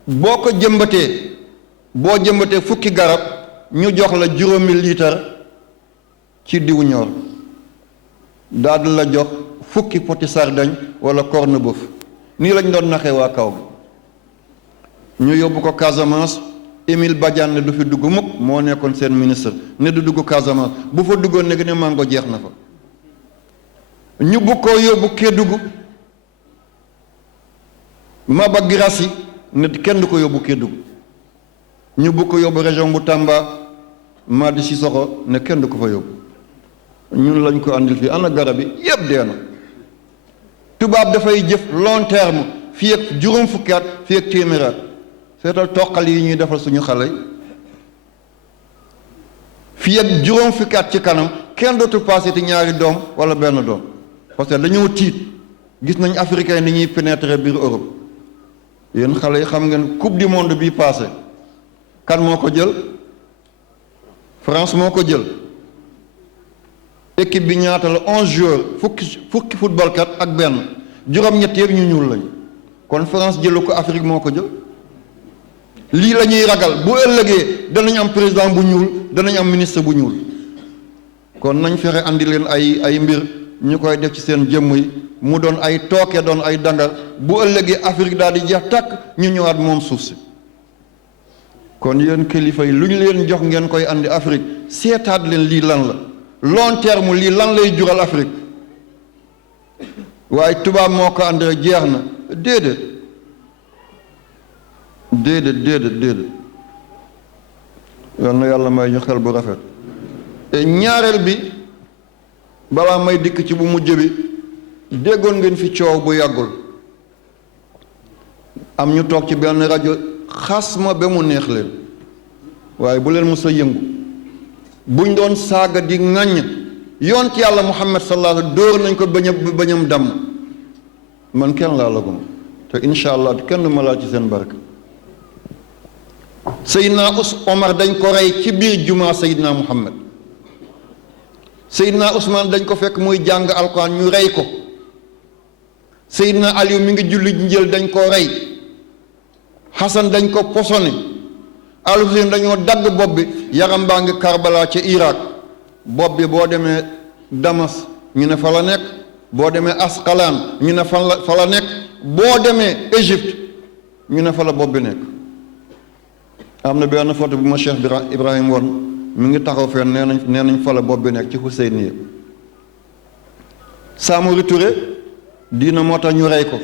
boo ko jëmbatee fukki garab ñu jox la 5 litre ci diw ñor daal di la jox fukki poti sardañ wala corne-boeuf nii lañ doon naxee waa kaw bi ñu yóbbu ko Casamance Émile Badiane ne du fi dugg mukk moo nekkoon seen ministre ne du dugg Casamance bu fa duggoon ne ne mango jeex na fa ñu bu ko yóbbu Kédougou Maba Girassi ne kenn du ko yóbbu Kédougou ñu bu ko yóbbu région bu Tamba Madi Sissoko ne kenn du ko fa yóbbu ñun lañ ko andil fii ana garab yi yëpp dee na tubaab dafay jëf long terme fii ak juróom fukki at fii ak téeméeri at seetal toqal yi ñuy defal suñu xale yi fii ak juróom fukki at ci kanam kenn dootul passé ti ñaari doom wala benn doom parce que dañoo tiit gis nañ africain ni ñuy pénétrer biir Europe yéen xale yi xam ngeen coupe du monde bii passé kan moo ko jël France moo ko jël équipe bi ñaata la 11 joueurs fukki football kat ak benn juróom-ñett yëpp ñu ñuul lañ kon France jëlu ko Afrique moo ko jël lii la ñuy ragal bu ëllëgee danañ am président bu ñuul danañ am ministre bu ñuul kon nañ fexe andi leen ay mbir ñu koy def ci seen jëmm yi mu doon ay tooke doon ay dangar bu ëllëgee Afrique daal di jeex tàkk ñu ñëwaat moom suuf si kon yéen kilifa yi lu ñu leen jox ngeen koy andi Afrique seetaat leen lii lan la long terme lii lan lay jural Afrique waaye tubaab moo ko andi rek jeex na déedéet yal na yàlla may ñu xel bu rafet ñaareel bi balaa may dikk ci bu mujj bi déggoon ngeen fi coow bu yàggul am ñu toog ci benn rajo xas ma ba mu neex leen waaye bu leen mës a yëngu buñ doon saaga di ŋàññ yonent yàlla Muhammad sallallahu alayhi dóor nañ ko bañam damm man kenn laa la gum te incha allah kenn ma laal ci seen barke Seydina Omar dañ ko rey ci biir jumaa Seydina Muhammad Seydina Ousmane dañ ko fekk muy jàng alquran ñu rey ko Seydina Aliou mi ngi julli njël dañ ko rey Hassan dañ ko posone Al-Hussein dañoo dagg bopp bi yaram baa ngi Karbala ca Irak bopp bi boo demee Damas ñu ne fa la nekk boo demee Asqalaan ñu ne fa la nekk boo demee Égypte ñu ne fa la bopp bi nekk am na benn photo bu ma Cheikh Ibrahim won mi ngi taxaw fenn nee nañ fa la bopp bi nekk ci Hussein Samori Touré diina moo tax ñu rey ko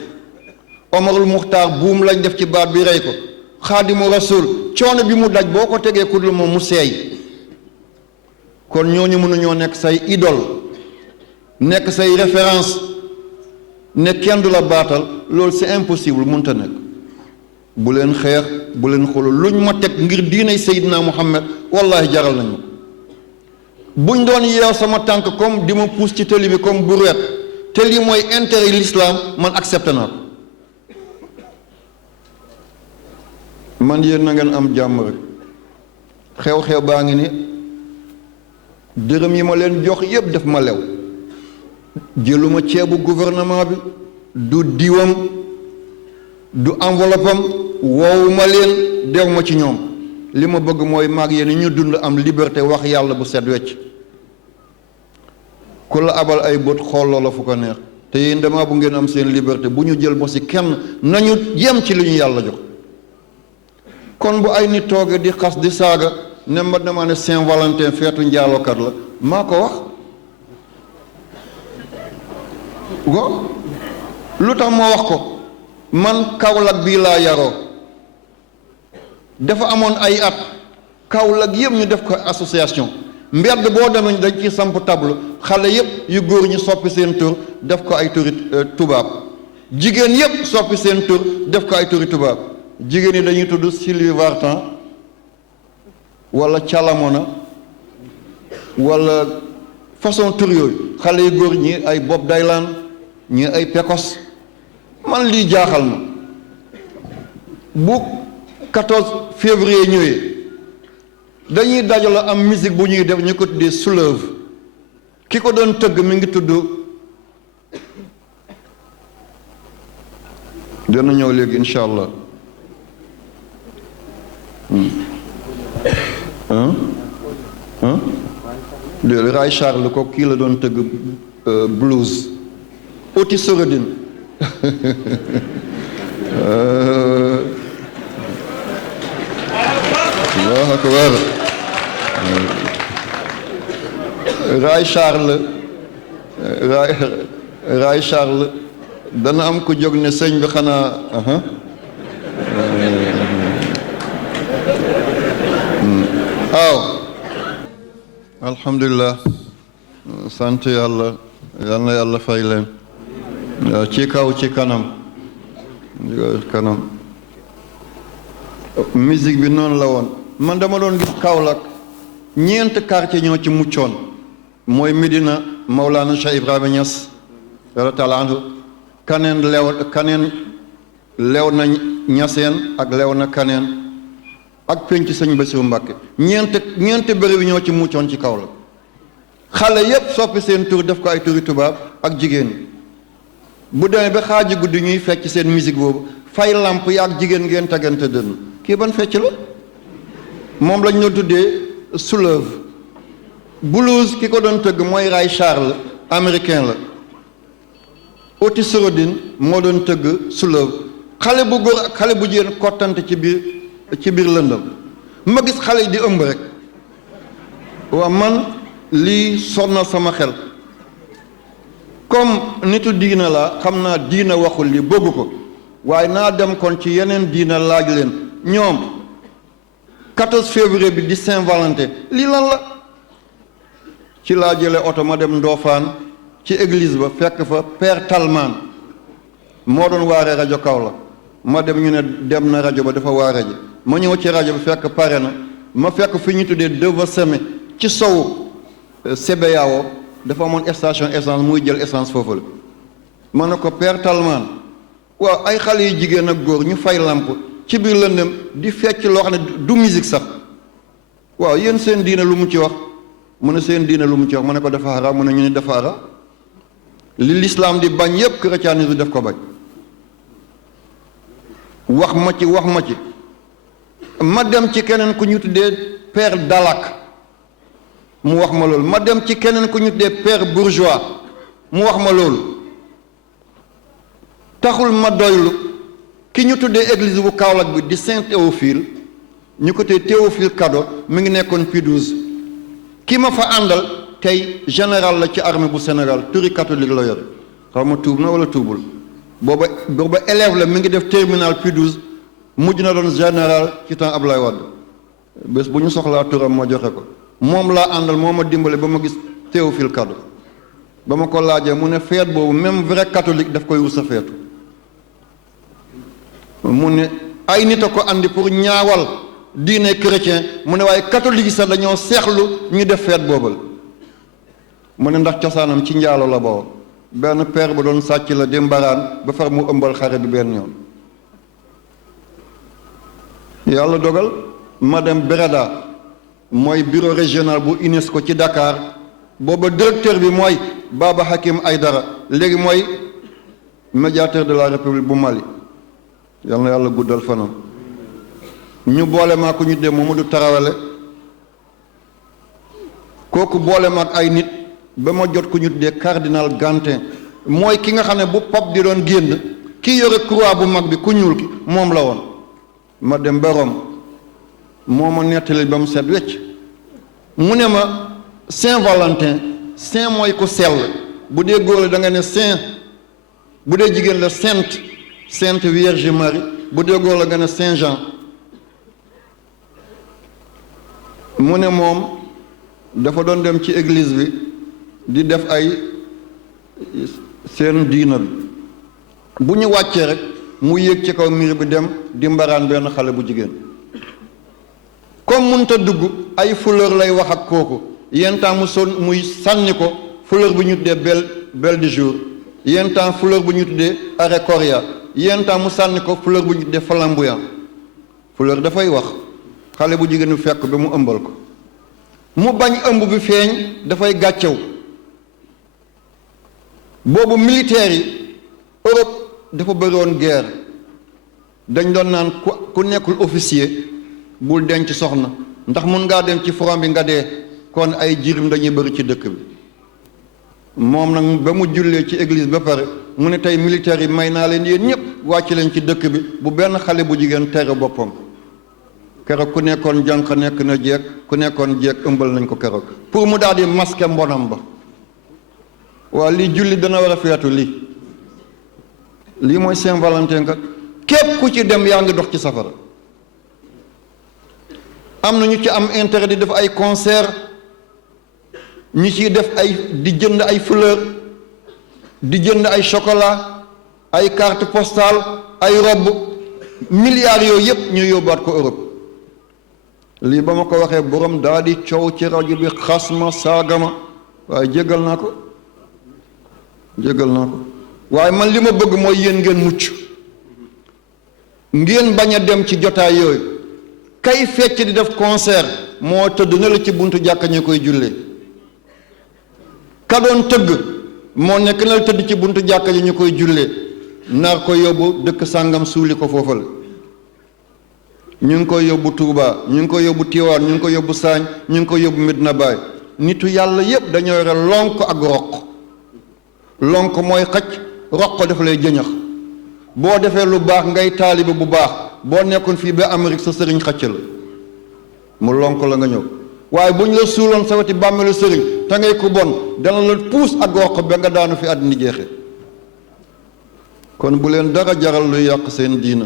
Omarul Muxtaar buum lañ def ci baat bi rey ko Xaadimu Rasul coono bi mu daj boo ko tegee kudul moom mu seey kon ñooñu mënuñoo nekk say idole nekk say référence ne kenn du la baatal loolu c'est impossible mënta nekk bu leen xeex bu leen xooloo luñ ma teg ngir diinay Seydina Muhammad wallahi jaral nañu buñ doon yeew sama tànk comme di ma puus ci tëli bi comme brouette te lii mooy intérêt l'islam man accepté naa ko man yéen na ngeen am jàmm rek xew-xew baa ngi ni dërëm yi ma leen jox yépp def ma lew jëluma ceebu gouvernement bi du diwam du enveloppe am woowu ma leen dew ma ci ñoom li ma bëgg mooy maag yéen ñu dund am liberté wax yàlla bu set wecc ku la abal ay bët xool loola fu ko neex te yéen dama bu ngeen am seen liberté bu ñu jël bosi kenn nañu yem ci li ñu yàlla jox kon bu ay nit tooge di xas di saaga ne ma dama ne Saint-Valentin feetu njaalokat la maa ko wax go lu tax ma wax ko man Kaolack bii laa yaroo dafa amoon ay at Kaolack yëpp ñu def ko association mbedd boo demee dañ ci samp table xale yëpp yu góor ñu soppi seen tur def ko ay turi tubaab jigéen yëpp soppi seen tur def ko ay turi tubaab jigéen ñi dañuy tudd Sylvie Vartan wala Calamona wala façon tur yooyu xale yu góor ñi ay Bob Dylan ñi ay Pecos man lii jaaxal ma bu 14 février ñëwee dañuy dajale am musique bu ñuy def ñu ko tuddee soulève ki ko doon tëgg mi ngi tudd dina ñëw léegi incha allah léegi Ray Charles ko kii la doon tëgg blues Otis Sorodine Allahu akbar Ray Charles dana am ko jóg ne sëñ bi xanaa waaw alhamdulilah sant yàlla yal na yàlla fay leen ci kaw ci kanam musique bi noonu la woon man dama doon gis Kaolack ñeent quartier ñoo ci muccoon mooy Medina Maulana Cheikh Ibrahima Niass radiyallahu ta'ala anhu kaneen lew na Ñaseen ak lew na kaneen ak penc sëñ Bassirou Mbacké ñeent bëri bi ñoo ci muccoon ci Kaolack xale yépp soppi seen tur def ko ay turi tubaab ak jigéen bu demee ba xaaji guddi ñuy fecc seen musique boobu fay lamp ya ak jigéen ngeen tagante dënn kii ban fecc la moom lañ ñoo tuddee soulève blues ki ko doon tëgg mooy Ray Charles américain la Otis Sorodine moo doon tëgg soulève xale bu góor ak xale bu jigéen kottante ci biir lëndam ma gis xale yi di ëmb rek waa man lii sonna sama xel comme nitu diina la xam naa diina waxul li bëgg ko waaye naa dem kon ci yeneen diina laaj leen ñoom 14 février bi di Saint-Valentin lii lan la ci laa jële oto ma dem Ndofane ci église ba fekk fa Père Talman moo doon waare rajo Kaolack ma dem ñu ne dem na rajo ba dafa waare ji ma ñëw ci rajo bi fekk pare na ma fekk fi ñu tuddee Deva Seme ci sowu Sébéyao dafa amoon station essence muy jël essence foofu la ma ne ko Père Talman waaw ay xale yu jigéen ak góor ñu fay lamp ci biir lëndëm di fecc loo xam ne du musique sax waaw yéen seen diine lu mu ci wax mu ne seen diine lu mu ci wax ma ne ko dafa xaraam mu ne ñu ne dafa xaraam li l'islam di bañ yépp christianisme def ko bañ wax ma ci ma dem ci keneen ku ñu tuddee Père Dalak mu wax ma loolu ma dem ci keneen ku ñu tuddee Père Bourgeois mu wax ma loolu taxul ma doylu ki ñu tuddee église bu Kaolack bi di Saint Théophile ñu ko tuddee Théophile Kado mi ngi nekkoon P12 ki ma fa àndal tey général la ci armée bu Sénégal turi catholique la yore xaw ma tuub na wala tuubul booba élève la mi ngi def terminal P12 mujj na doon général ci temps Ablaye Wade bés bu ñu soxlaa turam ma joxe ko moom laa àndal moo ma dimbale ba ma gis Théophile Kado ba ma ko laajee mu ne feet boobu même vrai catholique daf koy wut sa feetu mu ne ay nit a ko andi pour ñaawal diine chrétien mu ne waaye catholique yi sax dañoo seexlu ñu def feet boobal mu ne ndax cosaanam ci njaalo la boobu benn père ba doon sàcc la di mbaraan ba far mu ëmbal xare bi benn yoon yàlla dogal ma dem Bereda mooy bureau régional bu UNESCO ci Dakar booba directeur bi mooy Baba Hakim Aydara léegi mooy médiateur de la République bu Mali yal na yàlla guddal fanam ñu boole maa ko ñu dee Mamadou Tarawale kooku boole ma ak ay nit ba ma jot ko ñu tuddee cardinal Gantin mooy ki nga xam ne bu pop di doon génn ki yore croix bu mag bi ku ñuul ki moom la woon ma dem ba Rome moo ma nettali ba mu set wecc mu ne ma Saint-Valentin saint mooy ku sell bu dee góor la da nga ne saint bu dee jigéen la sainte Vierge Marie bu dee góor la nga ne Saint Jean mu ne moom dafa doon dem ci église bi di def ay seen diina bi bu ñu wàccee rek mu yéeg ci kaw miir bi dem di mbaraan benn xale bu jigéen comme munta dugg ay fleur lay wax ak kooku yenn temps muy sànni ko fleur bu ñu tuddee belle du jour yenn temps fleur bu ñu tuddee arécoria yenn temps mu sànni ko fleur bu ñu tuddee flamboyant fleur dafay wax xale bu jigéen bi fekk ba mu ëmbal ko mu bañ ëmb bi feeñ dafay gàccew boobu militaires yi Europe dafa bëri woon guerre dañ doon naan ku nekkul officier bul denc soxna ndax mun ngaa dem ci front bi nga dee kon ay jirim dañuy bëri ci dëkk bi moom nag ba mu jullee ci église ba pare mu ne tey militaires yi may naa leen yéen ñëpp wàcc leen ci dëkk bi bu benn xale bu jigéen tere boppam keroog ku nekkoon jànq nekk na jeeg ku nekkoon jeeg ëmbal nañ ko keroog pour mu daal di masquer mbonam ba waa lii julli dana war a feetu lii mooy Saint-Valentin kat képp ku ci dem yaa ngi dox ci safara am na ñu ci am intérêt di def ay concert ñi ciy def di jënd ay fleur di jënd ay chocolat ay carte postale ay robe milliards yooyu yëpp ñu yóbbaat ko Europe lii ba ma ko waxee borom daa di coow ci rajo bi xas ma saaga ma waaye jéggal naa ko waaye man li ma bëgg mooy yéen ngeen mucc ngeen bañ a dem ci jotaay yooyu kay fecc di def concert moo tëdd na la ci buntu jàkka ñu koy jullee ka doon tëgg moo nekk na la tëdd ci buntu jàkka ji ñu koy jullee nar ko yóbbu dëkk sàngam suuli ko foofa la ñu ngi koy yóbbu Touba ñu ngi koy yóbbu Tiwaan ñu ngi koy yóbbu Saañ ñu ngi koy yóbbu Medina Baay nitu yàlla yépp dañoo yore lonk ak roq lonk mooy xacc roq dafa lay jëñax boo defee lu baax ngay taalibe bu baax boo nekkoon fii ba Amérique sa sëriñ xacc la mu lonk la nga ñëw waaye bu ñu la suuloon sa weti bàmmeelu sëriñ te ngay ku bon dana la puus ak roq ba nga daanu fi àddina jeexe kon bu leen dara jaral luy yàq seen diina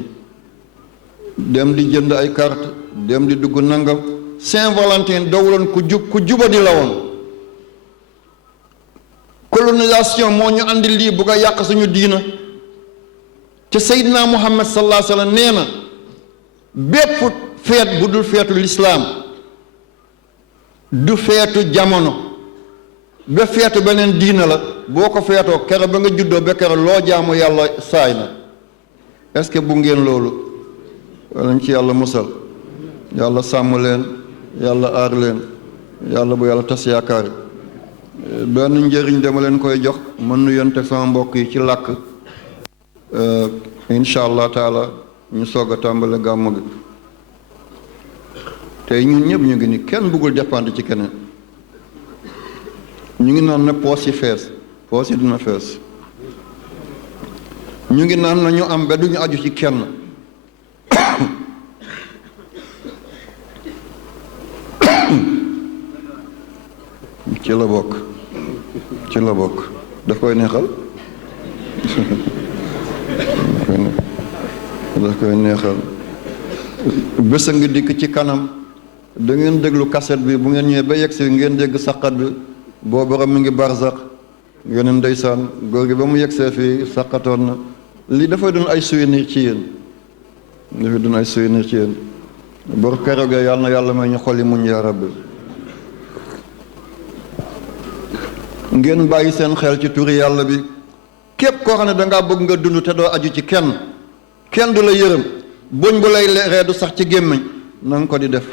dem di jënd ay carte dem di dugg nangam Saint-Valentin dawuloon ku juba di la woon colonisation moo ñu andi lii bugg a yàq suñu diina te Seydina Muhammad sallallahu alayhi wa sallam nee na bépp feet bu dul feetu lislaam du feetu jamono ba feetu beneen diina la boo ko feetoo kero ba nga juddoo ba kero loo jaamu yàlla saay na est-ce que bu ngeen loolu walañ ci yàlla musal yàlla sàmm leen yàlla aar leen yàlla bu yàlla tas yaakaar benn njëriñ dama leen koy jox mën nu yonte sama mbokk yi ci làkk incha allah taala ñu soog a tàmbale gàmmu gi tey ñun ñëpp ñu ngi ni kenn bëggul dépendre ci keneen ñu ngi naan na poos yi fees poos yi dina fees ñu ngi naan na ñu am ba duñu aju ci kenn ci la bokk daf koy neexal daf koy neexal bés a ngi dikk ci kanam da ngeen déglu kaset bi bu ngeen ñëwee ba yegg si ngeen dégg saqat bi boo borom mi ngi barsax ngeen ndeysaan góor gi ba mu yegsee fii saqatoon na lii dafay doon ay souvenir ci yéen bor keroogee yàlla na yàlla may ñu xoli muñ yaa rabbi ngeen bàyyi seen xel ci turi yàlla bi képp koo xam ne dangaa bëgg nga dund te doo aju ci kenn du la yërëm buñ bu lay reedu sax ci gémmiñ na nga ko di def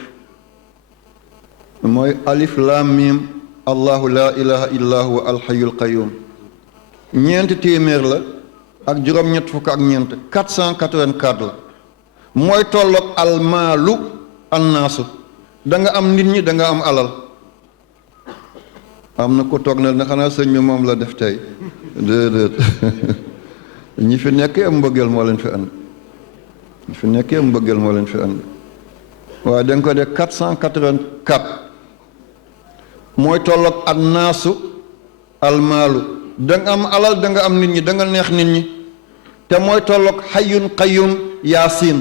mooy alif lam mim allahu la ilaha illa huwa alxayul qayyum ñeenti téeméer la ak juróom-ñett fukk ak ñeent 484 la mooy tolloog almaalu annaasu da nga am nit ñi da nga am alal am na ko toog na ne xanaa sëñ bi moom la def tey déedéet ñi fi nekkee mbëggeel moo leen fi andi waaye da nga ko def 484 mooy tolloog annaasu almaalu da nga am alal da nga am nit ñi da nga neex nit ñi te mooy tolloog xayyun qayyum yaasin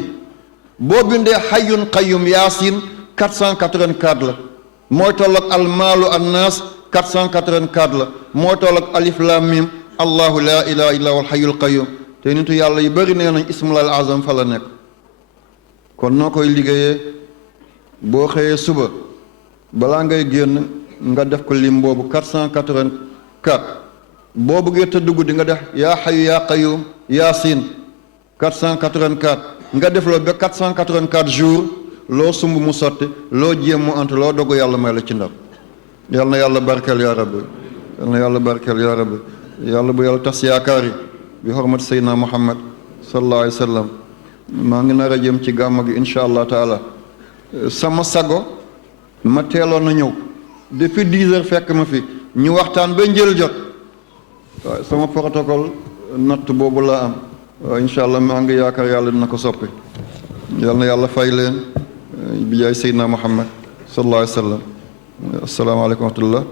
boo bindee xayyun qayyum yaasin 484 la mooy tolloog almaalu annaas 484 la moo tolloog alif lam mim allahu la ilaha illa huwa alxayyul qayyum te nitu yàlla yu bari nee nañ ismul azam fa la nekk. kon noo koy liggéeyee boo xëyee suba balaa ngay génn nga def ko lim boobu 484 boo bëggee tëdd guddi nga def yaa xayu yaa qayyum yaasin 484 nga def loo ba 484 jours loo sumb mu sotti loo jéem mu ant loo dogu yàlla may la ci ndam yal na yàlla barkeel yaa rabbi yal na yàlla barkeel yaa rabbi yàlla bu yàlla tas yaakaar yi bi xormati seydina muhammad sallallahu alayhi wa sallam maa ngi nar a jëm ci gàmmu gi incha allah taala sama sago ma teeloon na ñëw depuis 10 heures fekk ma fi ñu waxtaan ba njël jot waaw sama protocole natt boobu laa am waaw incha allah maa ngi yaakaar yàlla dina ko soppi yal na yàlla fay leen bi jaay seydina muhammad sallallahu alayhi wa sallam asalaamaaleykum wa rahmatullah